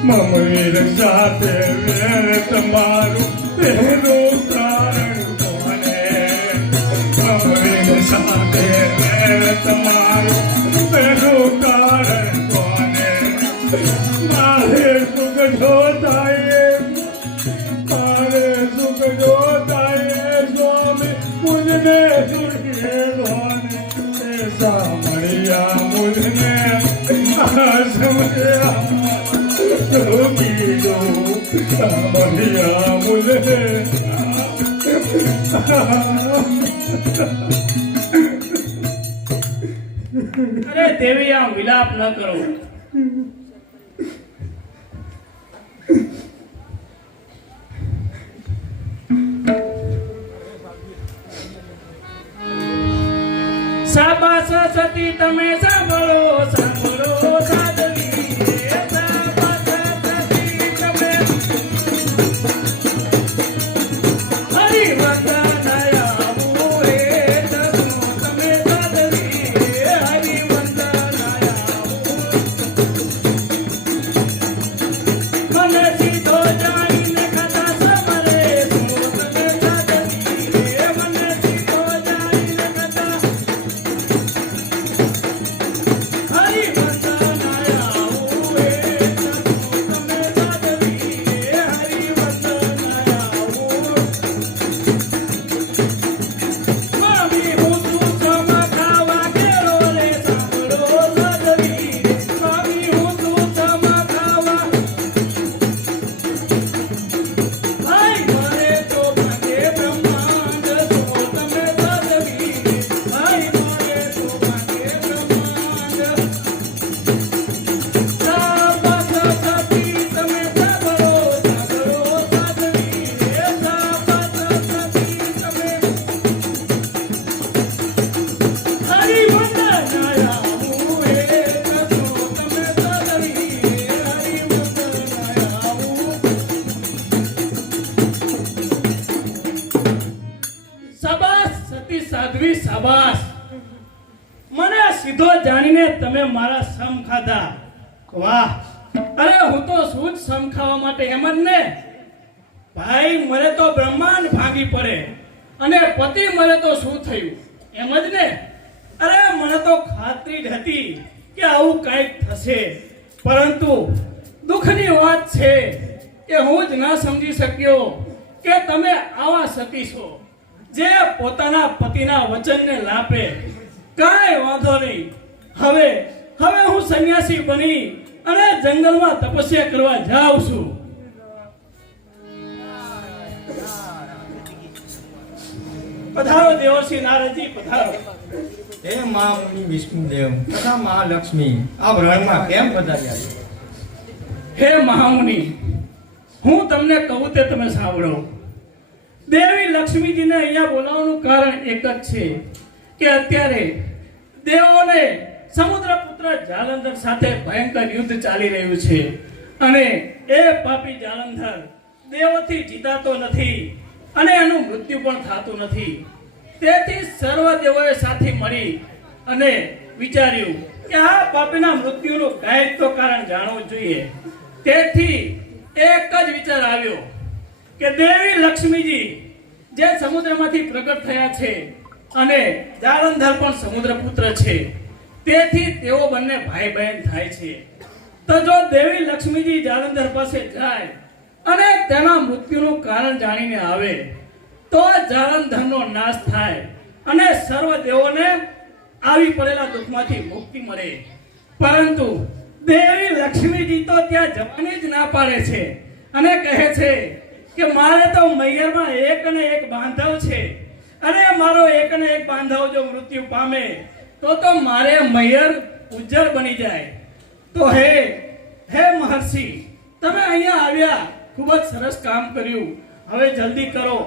મમવીર સાથે વેર તમારું તેનું કારણ કોને. મમવીર સાથે વેર તમારું તેનું કારણ કોને. મારે સુખ જોતાય સાંભળ્યા મૂલને સમજ્યા કીધો સાંભળ્યા મૂલને અરે દેવી આમ વિલાપ ન કરો. શાબાશ સતી તમે સાંભળો સાંભળો સાધવી રે. શાબાશ સતી તમે હરિવંદન આવું રે તનો તમે સાધવી રે. હરિવંદન આવું મને સીધો જાણીને ખાતા સમરે સુનો તમે સાધવી રે. મને સીધો જાણીને ખાતા સાધ્વી શાબાશ. મને સીધો જાણીને તમે મારા સમ ખાધા. વાહ. અરે હું તો શું જ સમ ખાવા માટે એમ જ ને ભાઈ. મરે તો બ્રહ્માંડ ભાંગી પડે અને પતિ મરે તો શું થયું એમ જ ને. અરે મને તો ખાતરી જ હતી કે આવું કંઈક થશે, પરંતુ દુઃખની વાત છે કે હું જ ના સમજી શક્યો કે તમે આવા સતી છો જે પોતાના પતિના વચનને લાપે. કાંઈ વાંધો નહીં. હવે હું સંન્યાસી બની અને જંગલમાં તપસ્યા કરવા જાઉં છું. પધારો દેવર્ષિ નારદજી, પધારો. હે મહામુનિ વિષ્ણુદેવ તથા મહાલક્ષ્મી આપ રણમાં કેમ પધાર્યા? હે મહામુનિ, હું તમને કહું તે તમે સાંભળો. દેવી લક્ષ્મીજીને અહીંયા બોલાવવાનું કારણ એક જ છે કે અત્યારે દેવોને સમુદ્રપુત્ર જાલંધર સાથે ભયંકર યુદ્ધ ચાલી રહ્યું છે અને એ પાપી જાલંધર દેવોથી જીતાતો નથી અને એનું મૃત્યુ પણ થતું નથી. તેથી સર્વ દેવોએ સાથે મળી અને વિચાર્યું કે આ પાપીના મૃત્યુનું કાંઈક તો કારણ જાણવું જોઈએ. તેથી એક જ વિચાર આવ્યો કે દેવી લક્ષ્મીજી જે સમુદ્રમાંથી પ્રગટ થયા છે અને જાલંધર પણ સમુદ્રપુત્ર છે, તેથી તેઓ બંને ભાઈ બહેન થાય છે. તો જો દેવી લક્ષ્મીજી જાલંધર પાસે જાય અને તેના મૃત્યુનું કારણ જાણીને આવે તો જાલંધરનો નાશ થાય અને સર્વ દેવોને આવી પડેલા દુઃખમાંથી મુક્તિ મળે. પરંતુ દેવી લક્ષ્મીજી તો ત્યાં જવાની જ ના પાડે છે અને કહે છે કે મારે તો મૈયરમાં એક ને એક બાંધવ છે અને મારો એક ને એક બાંધવ જો મૃત્યુ પામે તો મારે મૈયર ઉજ્જળ બની જાય. તો હે મહર્ષિ, તમે અહીંયા આવ્યા, ખૂબ જ સરસ કામ કર્યું. હવે જલ્દી કરો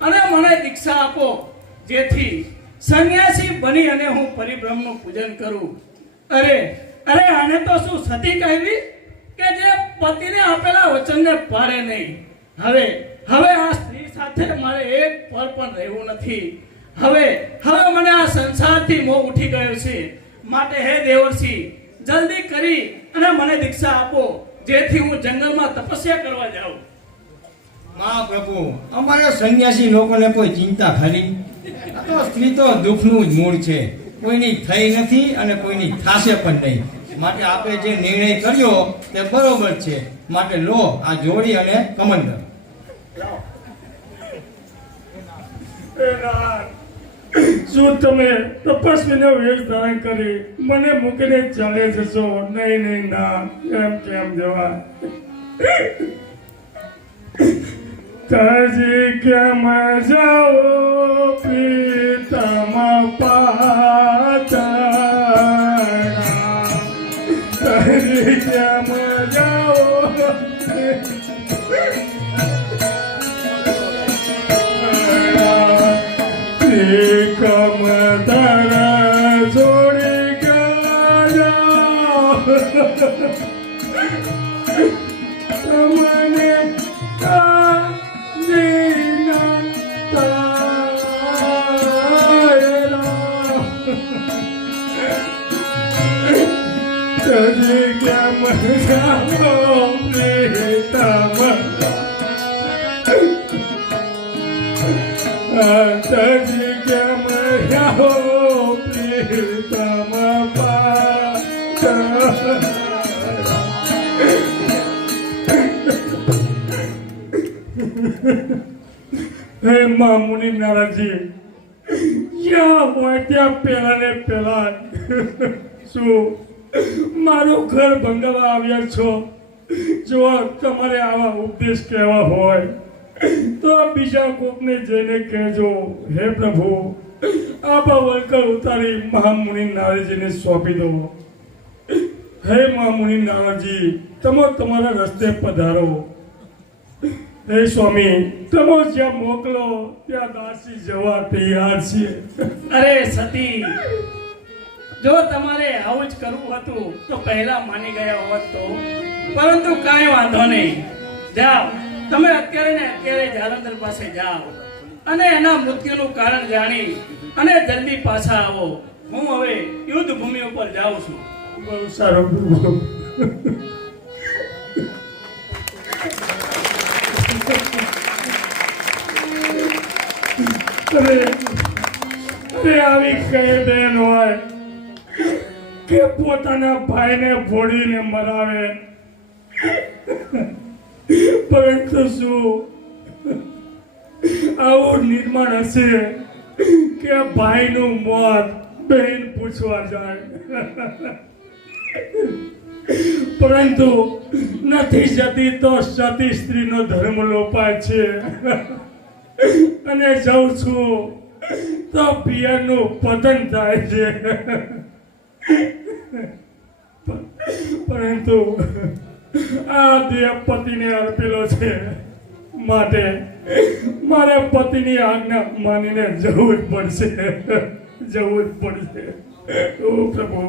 અને મને દીક્ષા આપો જેથી સંન્યાસી બની અને હું પરિબ્રહ્મનું પૂજન કરું. અરે આને તો શું સતી કહેવી કે જે પતિને આપેલા વચનને પાળે નહીં. હવે આ સ્ત્રી સાથે મારે એક પળ પણ રહેવું નથી. હવે મને આ સંસારથી મોહ ઉઠી ગયો છે. માટે હે દેવર્ષિ, જલ્દી કરી અને મને દીક્ષા આપો જેથી હું જંગલમાં તપસ્યા કરવા જાઉં. મહાપ્રભુ, અમારે સંન્યાસી લોકોને કોઈ ચિંતા ખરી? આ તો સ્ત્રી તો દુઃખનું જ મૂળ છે. કોઈની થઈ નથી અને કોઈની થાશે પણ નહીં. માટે આપણે જે નિર્ણય કર્યો તે બરોબર છે. માટે લો આ જોડી અને કમંડળ. શું તમે તપસ્વીનો વેશ ધારણ કરી મને મૂકીને ચાલે જશો? નહીં નહીં ના, એમ કેમ જવા? તજી કેમ જાઓ પ્રીતમ પાતળા, તજી કેમ જાઓ કમતર છોડી ગયા તમને તજી કેમ જાઓ પ્રીતમ, તજી કેમ જાઓ પ્રીતમ પાતળા. હે મા મુનિ નારાજી, જ્યાં હોય ત્યાં પેલા ને પેલા શું મારું ઘર ભંગાવા આવ્યા છો? જો તમારે આવા ઉપદેશ કહેવા હોય તો બીજા કોકને જઈને કહેજો, હે પ્રભુ આબા વળકર ઉતારી મહામુનિ નારદજીને સોંપી દો. હે મહામુનિ નારદજી, તમે તમારા રસ્તે પધારો. હે સ્વામી, તમે જ્યાં મોકલો ત્યાં દાસી જવા તૈયાર છે. અરે સતી, જો તમારે આવું જ કરવું હતું તો પહેલા માની ગયા હોત તો, પરંતુ કાંઈ વાંધો નહીં. જાઓ, તમે અત્યારે ને અત્યારે જાલંધર પાસે જાઓ અને એના મૃત્યુનું કારણ જાણી અને જલ્દી પાછા આવો. હું હવે યુદ્ધ ભૂમિ ઉપર જાઉં છું. બહુ સારું પ્રભુ. અરે આવી કઈ બેન હોય કે પોતાના ભાઈને ભોળીને મરાવે, પરંતુ શું આવું નિર્માણ હશે કે ભાઈનું મોત બહેન પૂછવા જાય? પરંતુ નથી જતી તો સતી સ્ત્રીનો ધર્મ લોપાય છે, અને જઉં છું તો પિયરનું પતન થાય છે. પરંતુ આ દેહ પતિને અર્પેલો છે, માટે મારે પતિની આજ્ઞા માનીને જવું જ પડશે, જવું જ પડશે. ઓ પ્રભુ.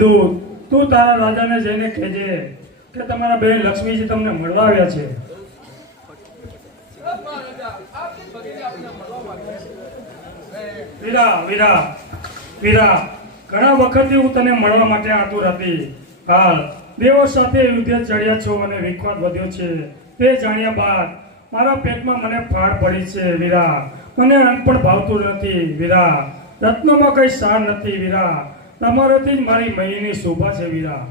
દૂત, તું તારા રાજાને જઈને કહેજે કે તમારા બહેન લક્ષ્મીજી તમને મળવા આવ્યા છે. વીરા વીરા વીરા, ઘણા વખતથી હું તને મળવા માટે આતુર હતી. હાલ દેવો સાથે યુદ્ધે ચડ્યા છો અને વિખવાદ વધ્યો છે. તે જાણ્યા બાદ મારા પેટમાં મને ફાડ પડી છે. વીરા, મને અન્ન પણ ભાવતું નથી. વીરા, રત્નોમાં કઈ સાર નથી. વીરા, તમારાથી જ મારી મહીની શોભા છે. વીરા,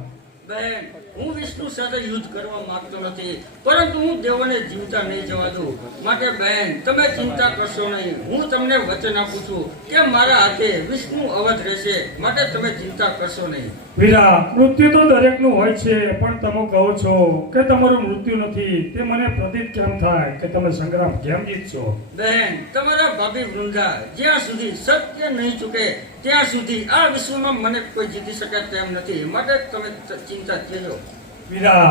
બહેન, હું વિષ્ણુ સાથે યુદ્ધ કરવા માંગતો નથી, પરંતુ હું દેવોને જીવતા નહીં જવા દઉં. માટે બહેન, તમે ચિંતા કરશો નહીં. હું તમને વચન આપું છું કે મારા હાથે વિષ્ણુ અવધ રહેશે, માટે તમે ચિંતા કરશો નહીં. વીરા, મૃત્યુ તો દરેકનું હોય છે, પણ તમે કહો છો કે તમારું મૃત્યુ નથી, તે મને પ્રતીત કેમ થાય કે તમે સંગ્રામ કેમ જીતશો? બહેન, તમારા ભાભી વૃંદા જ્યાં સુધી સત્ય નહીં ચૂકે ત્યાં સુધી આ વિશ્વમાં મને કોઈ જીતી શકે તેમ નથી, માટે તમે ચિંતા થયો. વીરા,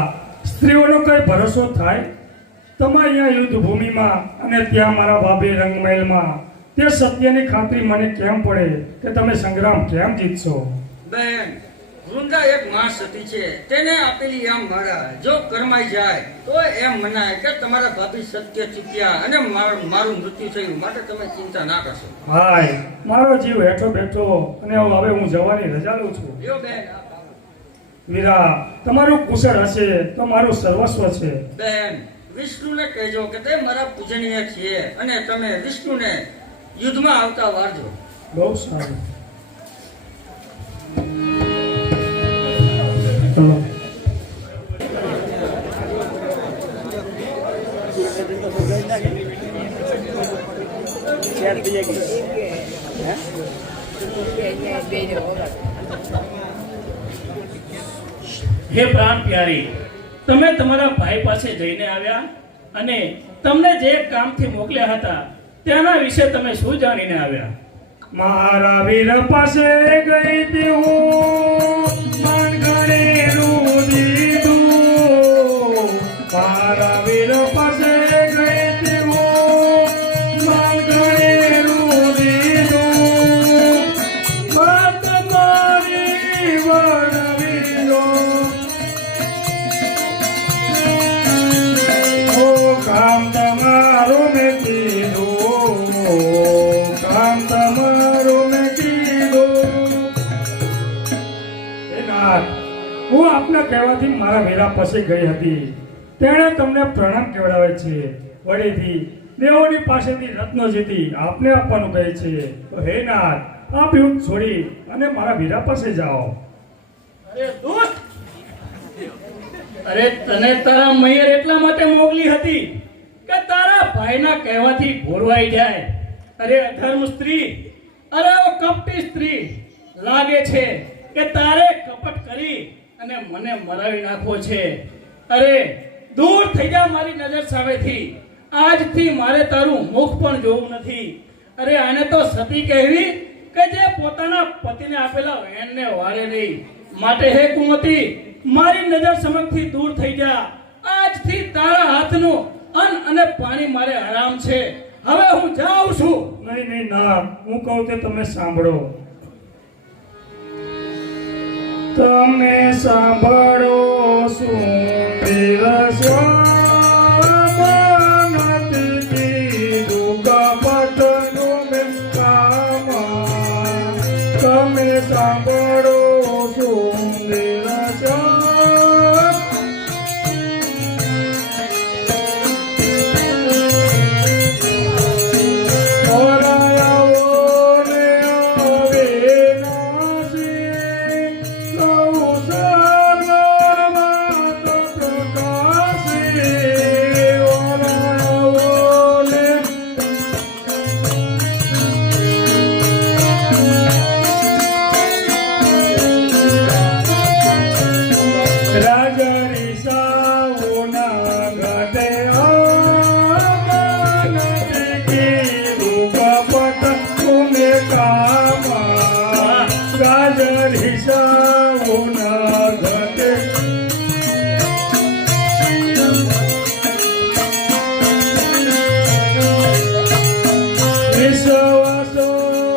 સ્ત્રીઓનો કઈ ભરોસો થાય? તમે અહીંયા યુદ્ધ ભૂમિમાં અને ત્યાં મારા ભાભી રંગમહેલમાં, તે સત્યની ખાતરી મને કેમ પડે કે તમે સંગ્રામ કેમ જીતશો? બહેન, વૃંદા એક માં સતી છે, તેને આપેલી આમ માળા જો કરમાઈ જાય તો એમ મનાય કે તમારા ભાભી સત્ય ચૂક્યા અને મારું મૃત્યુ થયું, માટે તમે ચિંતા ના કરશો. ભાઈ મારો જીવ હેઠો બેઠો અને હવે હું જવાની રજા લઉં છું. લ્યો બેન. વીરા તમારું કુશળ હશે તો મારું સર્વસ્વ છે. બેન, વિષ્ણુને કહેજો કે તે મારા પૂજનીય છે અને તમે વિષ્ણુને યુદ્ધમાં આવતા વારજો. બહુ સારું. ચલો. હે પ્રાણ પ્યારી, તમે તમારા ભાઈ પાસે જઈને આવ્યા અને તમને જે કામથી મોકલ્યા હતા તેના વિશે તમે શું જાણીને આવ્યા? મારા વીર પાસે ગઈ તી હું માનગણેનું દીધું. મારા વીર પાસે ગઈ તી હું માનગણેનું દીધું. વાત મારી વણવીરો ઓ કામ તમારું મેં કીધું, કામ તમારું મેં કીધું. હે નાથ, હું આપના કહેવાથી મારા વેરા પાસે ગઈ હતી. તેણે તમને પ્રણામ કહેવડાવે છે. વળીથી દેવોની પાસેથી રત્નો જીતી આપને આપવાનું કહે છે. તો હે નાથ, આપ યુદ્ધ છોડી અને મારા વીરા પાસે જાઓ. અરે દુષ્ટ! અરે તને તારા મૈયર એટલા માટે મોકલી હતી કે તારા ભાઈના કહેવાથી ભોરવાઈ જાય. અરે અધર્મ સ્ત્રી, અરે ઓ કપટી સ્ત્રી, લાગે છે કે તારે કપટ કરી અને મને મરાવી નાખવો છે. અરે દૂર થઈ જા મારી નજર સામેથી. આજથી મારે તારું મુખ પણ જોવું નથી. અરે આને તો સતી કહેવી કે જે પોતાના પતિને આપેલા વેણને વારે નહીં. માટે હે કુંવતી, મારી નજર સમક્ષથી દૂર થઈ જા. આજથી તારા હાથનું અન્ન અને પાણી મારે હરામ છે. હવે હું જાઉં છું. નહીં નહીં નાથ, હું કહું તે તમે સાંભળો. તમે સાંભળો સુંદર શ્યામ નથી કીધું કપટનું મેં કામ. તમે સાંભળો સુંદર શ્યામ ઓરાયાઓને અવિનાશી કૌશલમાં તો પ્રકાશી. ઓરાયાઓને રાજરી સાઉના ઘટે આનંદ કીધું કપટ તુમે કામા. રાજરી સાઉના ઘટે વિશ્વાસ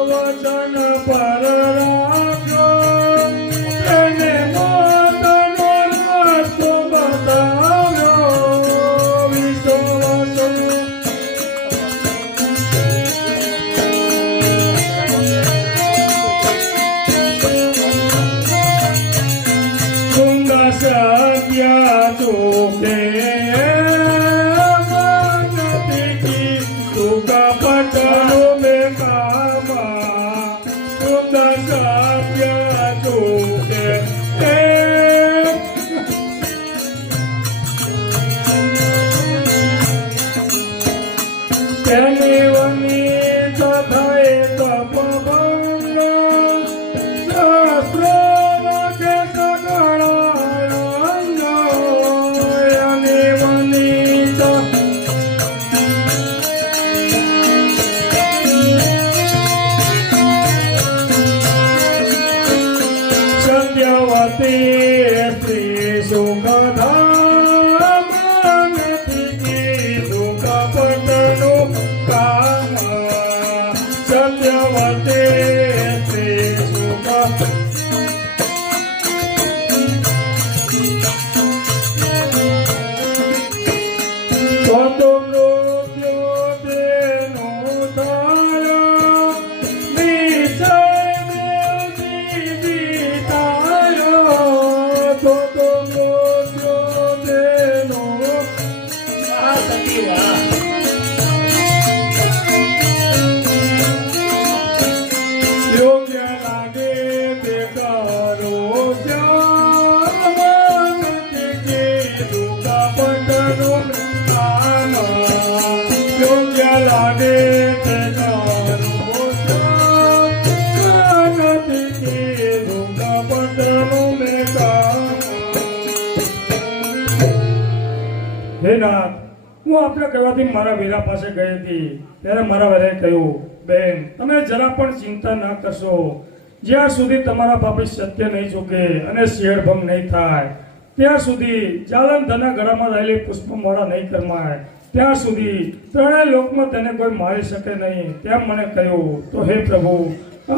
વચન પર રાખો, તેને મોતનો રસ્તો બતાવ્યો. વિશ્વાસ સુંદર સત્ય ચૂકે નથી કીધું કપટનું મેં કામા. સુંદર સત્ય ચૂકે તેની વનિત થઈ તપભંગ. શાસ્ત્રો વાગે સગળાય અંગ. એની વનિત સત્યવતી સ્ત્રી સુખધામ નથી કીધું કપટનું કામ. સતી વાહ. યોગ્ય લાગે તે કરો શ્યામ કે દુઃખ પંથનું જ્ઞાન. યોગ્ય લાગે તે કરો શ્યામ કે દુઃખ પંથનું જ્ઞાન. હે નાથ, હું આપણે કહેવાથી મારા વીરા પાસે ગઈ હતી ત્યારે મારા વીરાએ કહ્યું, બેન તમે જરા પણ ચિંતા ના કરશો. જ્યાં સુધી તમારા બાપી સત્ય નહીં ચૂકે અને શેરભંગ નહીં થાય ત્યાં સુધી જાલંધરના ગળામાં રહેલી પુષ્પમાળા નહીં કરમાય ત્યાં સુધી ત્રણેય લોકમાં તેને કોઈ મારી શકે નહીં તેમ મને કહ્યું. તો હે પ્રભુ,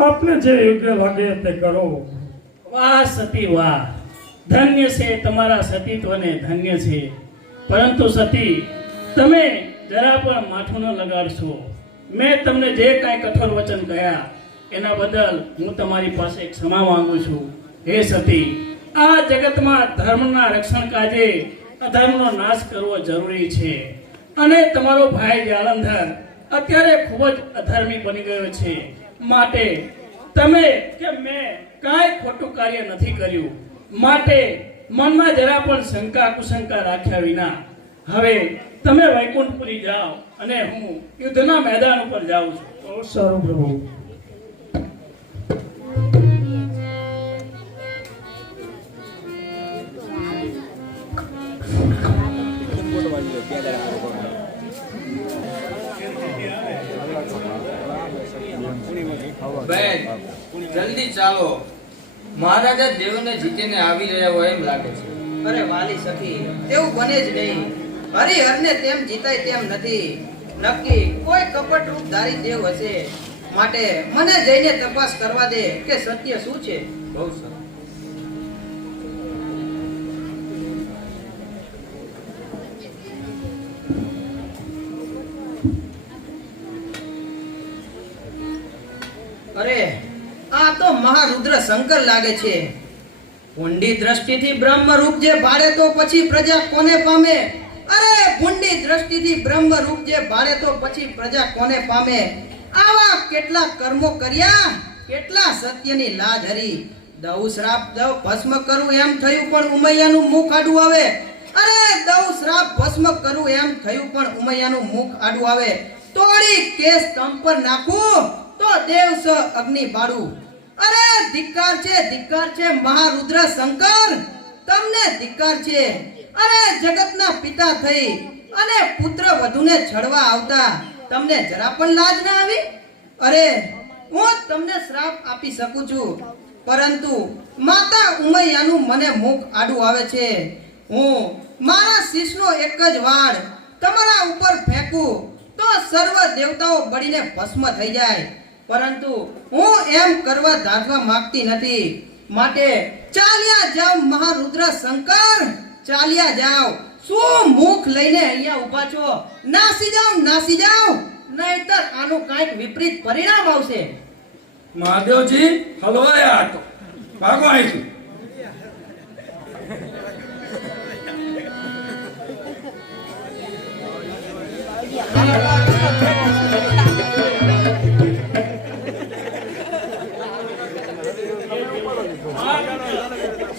આપને જે યોગ્ય લાગે તે કરો. વાહ સતી વાહ. ધન્ય છે તમારા સતીત્વને, ધન્ય છે. પરંતુ સતી, તમે જરા પણ માથું ન લગાડશો. મેં તમને જે કાંઈ કઠોર વચન કહ્યા એના બદલ હું તમારી પાસે ક્ષમા માંગુ છું. હે સતી, આ જગતમાં ધર્મના રક્ષણ કાજે અધર્મનો નાશ કરવો જરૂરી છે. અને તમારો ભાઈ જાલંધર અત્યારે ખૂબ જ અધર્મી બની ગયો છે. માટે તમે કે મેં કાંઈ ખોટું કાર્ય નથી કર્યું. માટે મનમાં જરા પણ શંકા કુશંકા રાખ્યા વિના હવે તમે વૈકુંઠપુરી જાઓ અને હું યુદ્ધના મેદાન ઉપર જાઉં છું. બહુ સારું પ્રભુ. બેન જલ્દી ચાલો, મહારાજા દેવને જીતીને આવી રહ્યા હોય એમ લાગે છે. અરે વાલી સખી, તેવું બને જ નહીં. હરિહરને તેમ જીતાય તેમ નથી. નક્કી કોઈ કપટ રૂપ ધારી દેવ હશે. માટે મને જઈને તપાસ કરવા દે કે સત્ય શું છે. બહુ સરસ. અરે આ તો મહારુદ્ર શંકર લાગે છે. ઊંડી દ્રષ્ટિથી બ્રહ્મ રૂપ જે ભાળે તો પછી પ્રજા કોને પામે. અરે ઊંડી દ્રષ્ટિથી બ્રહ્મ રૂપ જે ભાળે તો પછી પ્રજા કોને પામે. આવા કેટલા કર્મો કર્યા, કેટલા સત્યની લાજ હરી. દઉ શ્રાપ દઉ ભસ્મ કરું એમ થયું પણ ઉમૈયાનું મુખ આડું આવે. અરે દઉ શ્રાપ ભસ્મ કરું એમ થયું પણ ઉમૈયાનું મુખ આડું આવે. તોડી કેસ તમ પર નાખું તો દેવ સ અગ્નિ બાળું. અરે ધિક્કાર છે મહારુદ્ર શંકર, તમને ધિક્કાર છે. અરે જગતના પિતા થઈ અને પુત્ર વધુને છળવા આવતા તમને જરા પણ લાજ ના આવી. અરે હું તમને શ્રાપ આપી શકું છું, પરંતુ માતા ઉમૈયાનું મને મુખ આડું આવે છે. હું મારા શીશનો એક જ વાળ તમારા ઉપર ફેંકું તો સર્વ દેવતાઓ બળીને ભસ્મ થઈ જાય. પરંતુ હું એમ કરવા ધારવા માંગતી નથી. માટે ચાલ્યા જાઓ મહારુદ્ર શંકર, ચાલ્યા જાઓ. શું મુખ લઈને અહીંયા ઊભા છો? નાસી જાઓ, નહીતર આનું કાંઈક વિપરીત પરિણામ આવશે. મહાદેવજી હલવાયા તો ભાગો અહીંથી.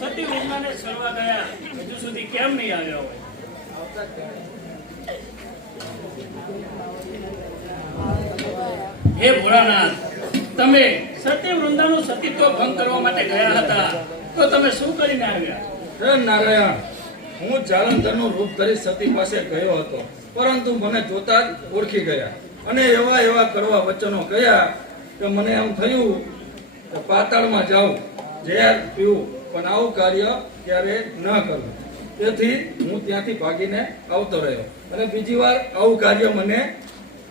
સતી વિજ્ઞાને સર્વા ગયા હજુ સુધી કેમ નહીં આવ્યા હોય? હે ભોળાનાથ, તમે સતી વૃંદાનું સતીત્વ ભંગ કરવા માટે ગયા હતા, તો તમે શું કરીને આવ્યા? હે નારાયણ, હું જાલંધરનું રૂપ ધરી સતી પાસે ગયો હતો, પરંતુ મને જોતા જ ઓળખી ગયા અને એવા કડવા વચનો કહ્યા કે મને એમ થયું કે પાતાળમાં જાઉં, ઝેર પીવું, પણ આવું કાર્ય ક્યારે ન કરવું. તેથી હું ત્યાંથી ભાગીને આવતો રહ્યો અને બીજી વાર આવું કાર્ય મને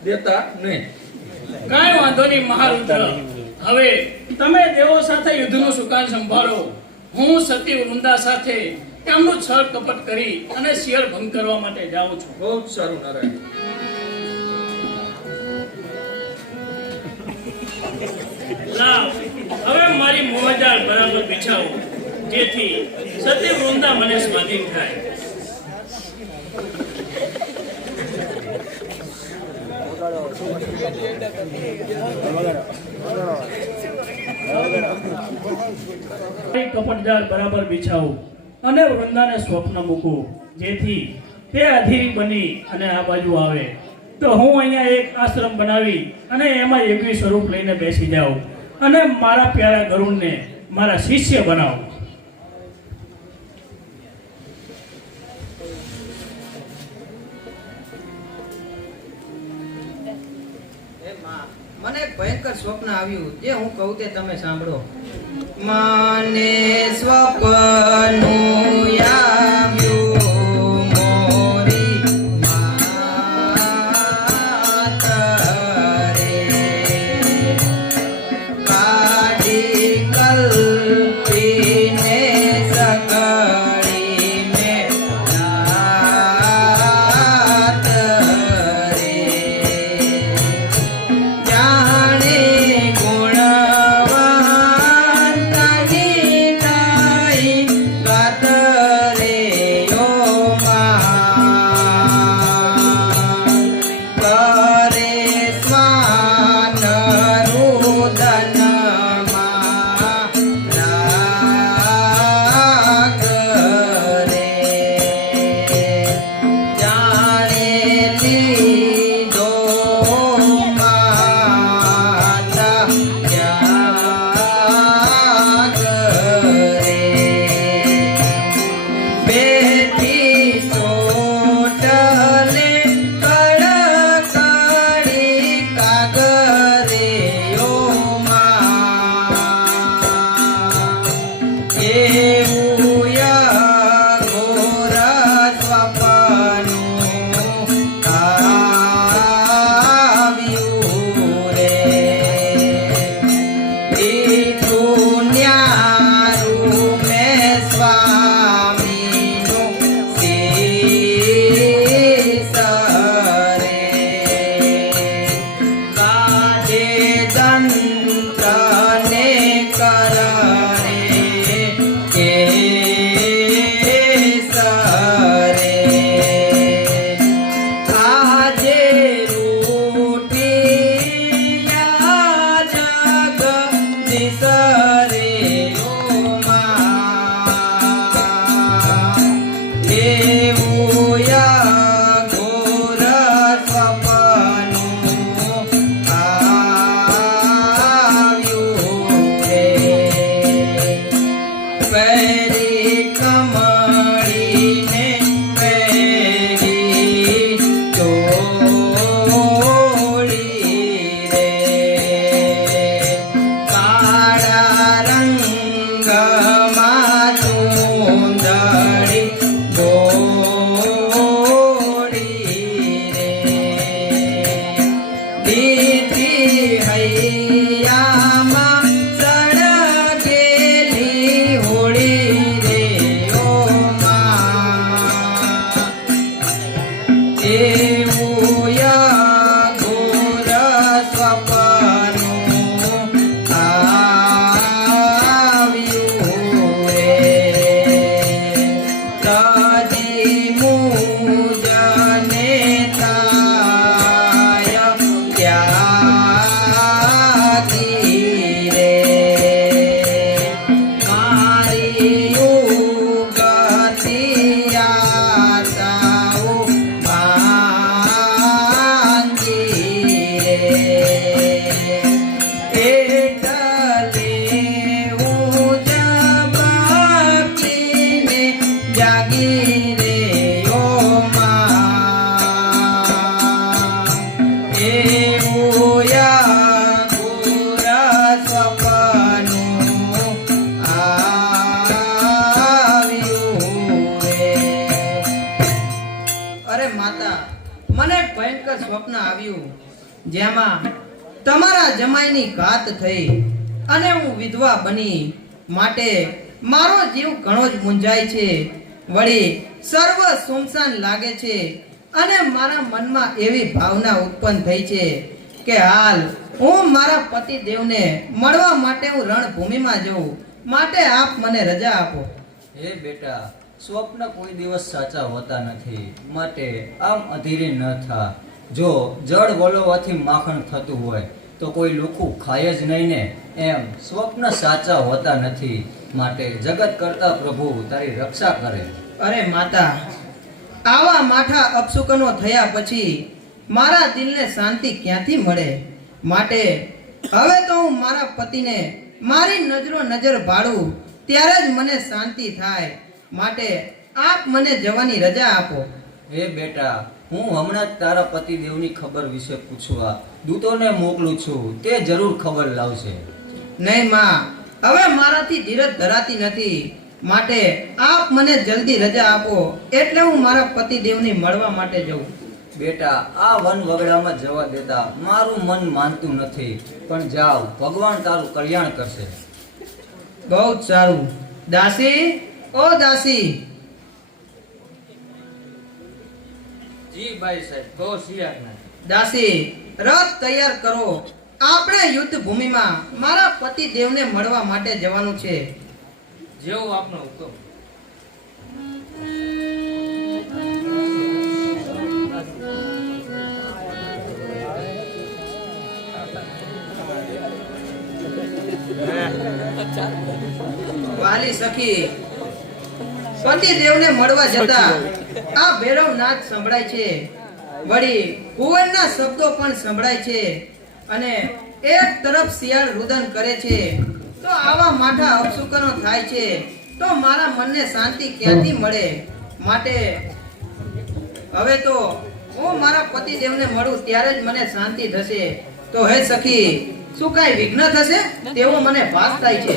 દેતા નહીં. કાંઈ વાંધો નહીં મહારુદ્ર, હવે તમે દેવો સાથે યુદ્ધનું સુકાન સંભાળો. હું સતી વૃંદા સાથે તેમનું છળ કપટ કરી અને શિયર ભંગ કરવા માટે જાઉં છું. બહુ જ સારું નારાયણ. લાવ, હવે મારી મોહજાળ બરાબર બિછાવો, જેથી સતી વૃંદા મને સ્વાધીન થાય. કપટજાળ બરાબર બિછાવું અને વૃંદાને સ્વપ્ન મૂકું, જેથી તે અધીરી બની અને આ બાજુ આવે તો હું અહીંયા એક આશ્રમ બનાવી અને એમાં યોગી સ્વરૂપ લઈને બેસી જાઉં અને મારા પ્યારા ગરુડને મારા શિષ્ય બનાવું. મને એક ભયંકર સ્વપ્ન આવ્યું, જે હું કહું તે તમે સાંભળો. મને સ્વપ્ન આવ્યું મોરી માતરે, કાઢી કલ્પીને સગડીને રાત રે. જાણે ગુણવાન તની નાઈ કાતરે ઓ માં, કરે સ્વાન રુદનમાં રાગ રે. જાણે લીધો માતા ત્યાગ રે. બેઠી ચોટલે કડકડી કાગરે ઓ માં, એવું યઘોર સ્વપ્નું આવ્યું રે. પીઠું ન્યારું મેં સ્વામીનું શીશ રે. કાઢે દંતને કરણે કેસ રે. આજે રૂઠિયા જગદીશ રે ઓ માં, એવું યઘોર સ્વપ્નું આવ્યું રે. પેરી કમળીને પેરી ચોળી રે. કાળા રંગમાં ચૂંદડી બોળી રે. દીધી હૈયામાં સળગેલી હોળી રે ઓ માં, એવું યઘોર સ્વપ્નું આવ્યું રે. તજી મુજને તાય ત્યાગી રે. મારી ઉગતી આશાઓ ભાંગી રે. એટલે હું જબાકીને જાગી રે ઓ માં, એવું યઘોર સ્વપ્નું આવ્યું રે. અરે માતા, મને એક ભયંકર સ્વપ્ન આવ્યું, જેમાં તમારા જમાઈની ઘાત થઈ અને હું વિધવા બની, માટે મારો જીવ ઘણો જ મૂંઝાય છે. વળી સર્વ સુમસાન લાગે છે અને મારા મનમાં એવી ભાવના ઉત્પન્ન થઈ છે કે હાલ હું મારા પતિ દેવને મળવા માટે હું રણભૂમિમાં જઉં, માટે આપ મને રજા આપો. હે બેટા, સ્વપ્ન કોઈ દિવસ સાચા હોતા નથી, માટે આમ અધીરે ન થા. જો જળ વલોવાથી માખણ થતું હોય તો કોઈ લુખું ખાય જ નહીં ને. એમ સ્વપ્ન સાચા હોતા નથી, માટે જગત કરતા પ્રભુ તારી રક્ષા કરે. અરે માતા, આવા માઠા અપશુકનો થયા પછી મારા દિલને શાંતિ ક્યાંથી મળે? માટે હવે તો હું મારા પતિને મારી નજરો નજર ભાળું ત્યારે જ મને શાંતિ થાય. માટે આપ મને જવાની રજા આપો. હે બેટા, હું હમણાં જ તારા પતિદેવની ખબર વિશે પૂછવા દૂતોને મોકલું છું, તે જરૂર ખબર લાવશે. નહીં માં, હવે મારાથી ધીરજ ધરાતી નથી. માટે આપ મને જલ્દી રજા આપો એટલે હું મારા પતિદેવને મળવા માટે જઉં. બેટા, આ વન વગડામાં જવા દેતા મારું મન માનતું નથી, પણ જાવ, ભગવાન તારું કલ્યાણ કરશે. બહુ જ સારું. દાસી, ઓ દાસી. જી ભાઈ સાહેબ, કહો સિયારના. દાસી, રથ તૈયાર કરો. આપણે યુદ્ધ ભૂમિમાં મારા પતિદેવને મળવા માટે જવાનું છે. જેવું આપનો હુકમ. વાલી સખી, પતિદેવને મળવા જતા આ ભૈરવનાથ સંભળાય છે, વળી કુંવરના શબ્દો પણ સંભળાય છે, અને એક તરફ શિયાળ રુદન કરે છે. તો આવા માઠા અપશુકનો થાય છે તો મારા મનને શાંતિ ક્યાંથી મળે? માટે હવે તો હું મારા પતિદેવને મળું ત્યારે જ મને શાંતિ થશે. તો હે સખી, શું કાંઈ વિઘ્ન થશે તેવો મને ભાસ થાય છે.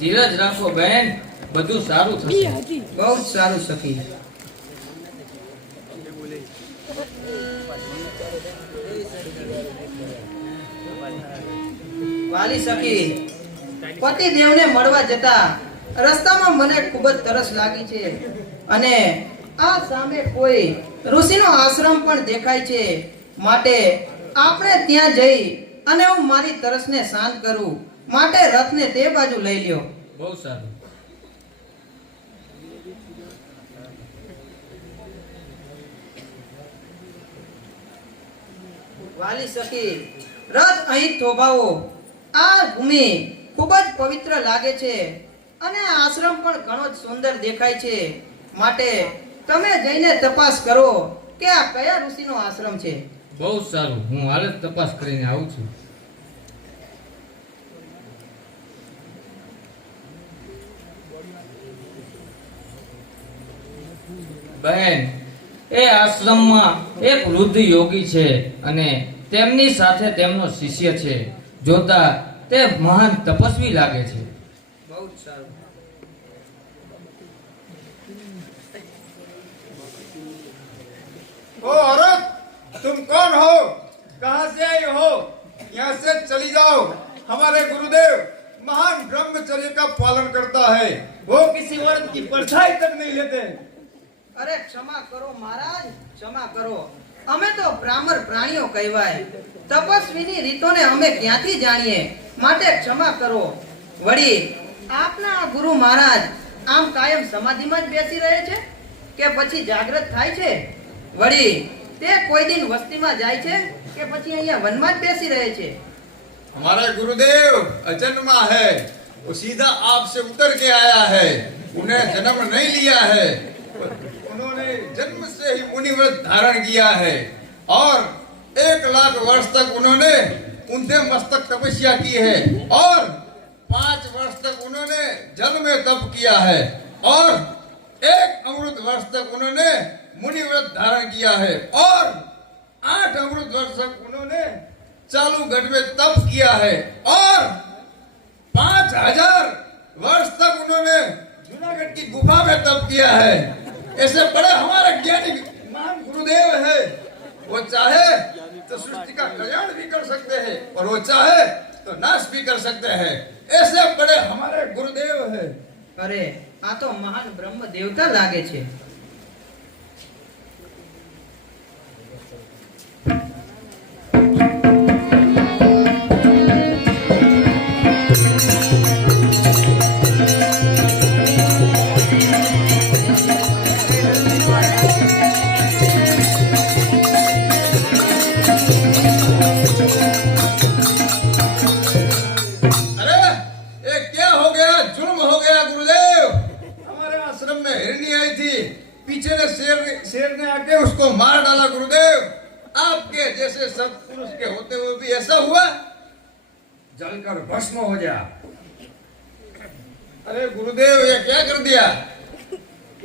ધીરજ રાખો બહેન, બધું સારું થશે. બહુ જ સારું સખી. વાલી સખી, પતિદેવને મળવા જતા રસ્તામાં મને ખૂબ જ તરસ લાગી છે, અને આ સામે કોઈ ઋષિનો આશ્રમ પણ દેખાય છે. માટે આપણે ત્યાં જઈ અને હું મારી તરસને શાંત કરું. માટે રથને તે બાજુ લઈ લ્યો. બહુ સારું. વાલી સખી, રથ અહીં થોભાવો. આ ભૂમિ ખૂબ જ પવિત્ર લાગે છે, અને આ આશ્રમ પણ ઘણો જ સુંદર દેખાય છે. માટે તમે જઈને તપાસ કરો કે આ કયા ઋષિનો આશ્રમ છે. બહુ સારું, હું હાલ જ તપાસ કરીને આવું છું. બહેન, એ આશ્રમમાં એક વૃદ્ધ યોગી છે અને તેમની સાથે તેમનો શિષ્ય છે. જોતા તે મહાન તપસ્વી લાગે છે. બહુ જ સારું. ओ औरत, तुम कौन हो? कहाँ से आई हो? यहाँ से चली जाओ. हमारे गुरुदेव महान ब्रह्मचर्य का पालन करता है. वो किसी वर्ग की परछाई तक नहीं लेते. અરે ક્ષમા કરો મહારાજ, ક્ષમા કરો. અમે તો બ્રાહ્મણ પ્રાણીઓ કહેવાય. તપસ્વીની રીતોને અમે ક્યાંથી જાણીએ? માટે ક્ષમા કરો. વળી આપના ગુરુ મહારાજ આમ કાયમ સમાધિમાં જ બેસી રહે છે કે પછી જાગૃત થાય છે? વળી તે કોઈ દિન વસ્તીમાં જાય છે કે પછી અહીંયા વનમાં જ બેસી રહે છે? हमारा गुरुदेव अजन्मा है. वो सीधा आपसे उतर के आया है. उन्हें जन्म नहीं लिया है. उन्होंने जन्म से ही मुनि व्रत धारण किया है और 1 लाख वर्ष तक उन्होंने उनसे मस्तक तपस्या की है और 5 वर्ष तक उन्होंने जल में तप किया है और 1 अमृत वर्ष तक उन्होंने मुनि व्रत धारण किया है और 8 अमृत वर्ष तक उन्होंने चालू गढ़ में तप किया है और 5000 वर्ष तक उन्होंने जूनागढ़ की गुफा में तप किया है. ऐसे बड़े हमारे ज्ञानी महान गुरुदेव है. वो चाहे तो सृष्टि का कल्याण भी कर सकते हैं और वो चाहे तो नाश भी कर सकते हैं. ऐसे बड़े हमारे गुरुदेव है. અરે આ તો મહાન બ્રહ્મ દેવતા લાગે છે. जैसे सत्पुरुष के होते हुए भी ऐसा हुआ? जलकर भस्म हो जा। अरे गुरुदेव, ये क्या कर दिया?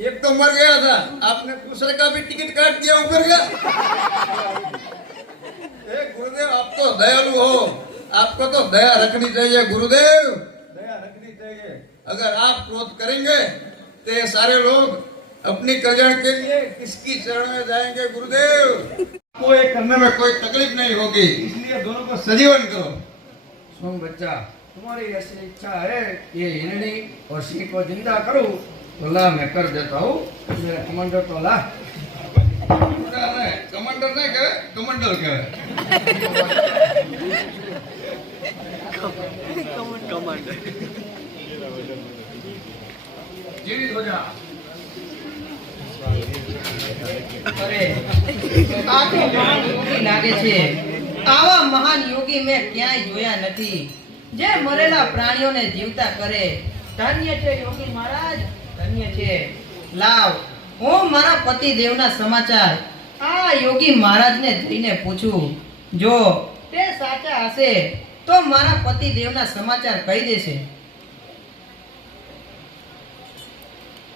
एक तो मर गया था, आपने दूसरे का भी टिकट काट दिया ऊपर का। गुरुदेव, आप तो दयालु हो, आपको तो दया रखनी चाहिए गुरुदेव, दया रखनी चाहिए। अगर आप क्रोध करेंगे तो ये सारे लोग अपनी कल्याण के लिए किसकी शरण में जाएंगे गुरुदेव? आपको ये करने में कोई तकलीफ नहीं होगी, इसलिए दोनों को सजीवन करो। सुन बच्चा, तुम्हारी ऐसी इच्छा है ये हिरणी और सिंह को जिंदा करूं, तो ला मैं कर देता हूँ। मेरा कमांडर तो ला। कमांडर नहीं कहे, कमांडर कहे। जीवित हो जा। અરે આ તો મહાન યોગી લાગે છે. આવા મહાન યોગી મેં ક્યાંય જોયા નથી, જે મરેલા પ્રાણીઓને જીવતા કરે. ધન્ય છે યોગી મહારાજ, ધન્ય છે. લાવ, હું મારા પતિ દેવના સમાચાર આ યોગી મહારાજને જઈને પૂછું. જો તે સાચા હશે તો મારા પતિ દેવના સમાચાર કહી દેશે.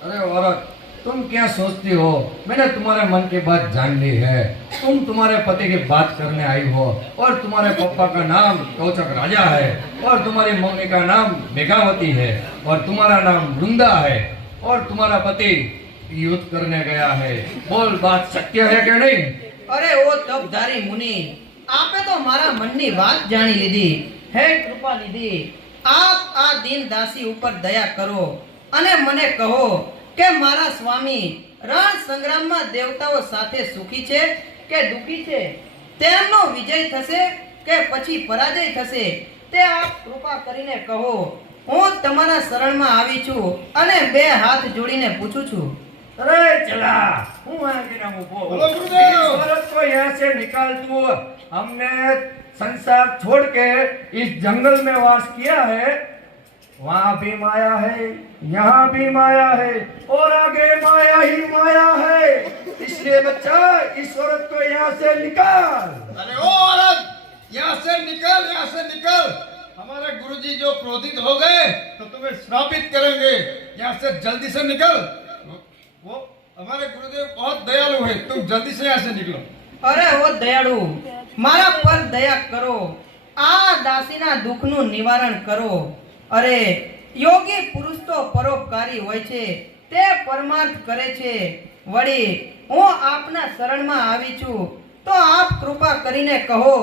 अरे औरत, तुम क्या सोचती हो? मैंने तुम्हारे मन की बात जान ली है। तुम तुम्हारे पति की बात करने आई हो, और तुम्हारे पापा का नाम कौचक राजा है, और तुम्हारी मम्मी का नाम मेघावती है, और तुम्हारा नाम वृंदा है, और तुम्हारा पति युद्ध करने गया है। बोल, बात सत्य है कि नहीं? અરે ઓ તપધારી મુનિ, આપે તો મારા મનની વાત જાણી લીધી. હે કૃપા નિધિ, આપ આ દીન દાસી ઉપર દયા કરો અને મને કહો કે મારા સ્વામી રણ સંગ્રામમાં દેવતાઓ સાથે સુખી છે કે દુખી છે? તેમનો વિજય થશે કે પછી પરાજય થશે? તે આપ કૃપા કરીને કહો. હું તમારા શરણમાં આવી છું અને બે હાથ જોડીને પૂછું છું. अरे चला, हूँ आगे ना बोलो गुरुदेव, औरत को यहाँ से निकाल दो। हमने संसार छोड़ के इस जंगल में वास किया है, वहाँ भी माया है, यहाँ भी माया है, और आगे माया ही माया है। इसलिए बच्चा, इस औरत को यहाँ से निकाल। अरे ओ औरत, यहाँ से निकल, यहाँ से निकल। हमारे गुरुजी जो क्रोधित हो गए तो तुम्हें श्रापित करेंगे। यहाँ से जल्दी से निकल। वो हमारे गुरुदेव बहुत दयालु है, तुम जल्दी से यहाँ से निकलो। અરે ઓ દયાળુ, મારા પર દયા કરો, આ દાસીના દુઃખનું નિવારણ કરો. અરે યોગી પુરુષ તો પરોપકારી હોય છે, તે પરમાર્થ કરે છે. વળી હું આપના શરણમાં આવી છું, તો આપ કૃપા કરીને કહો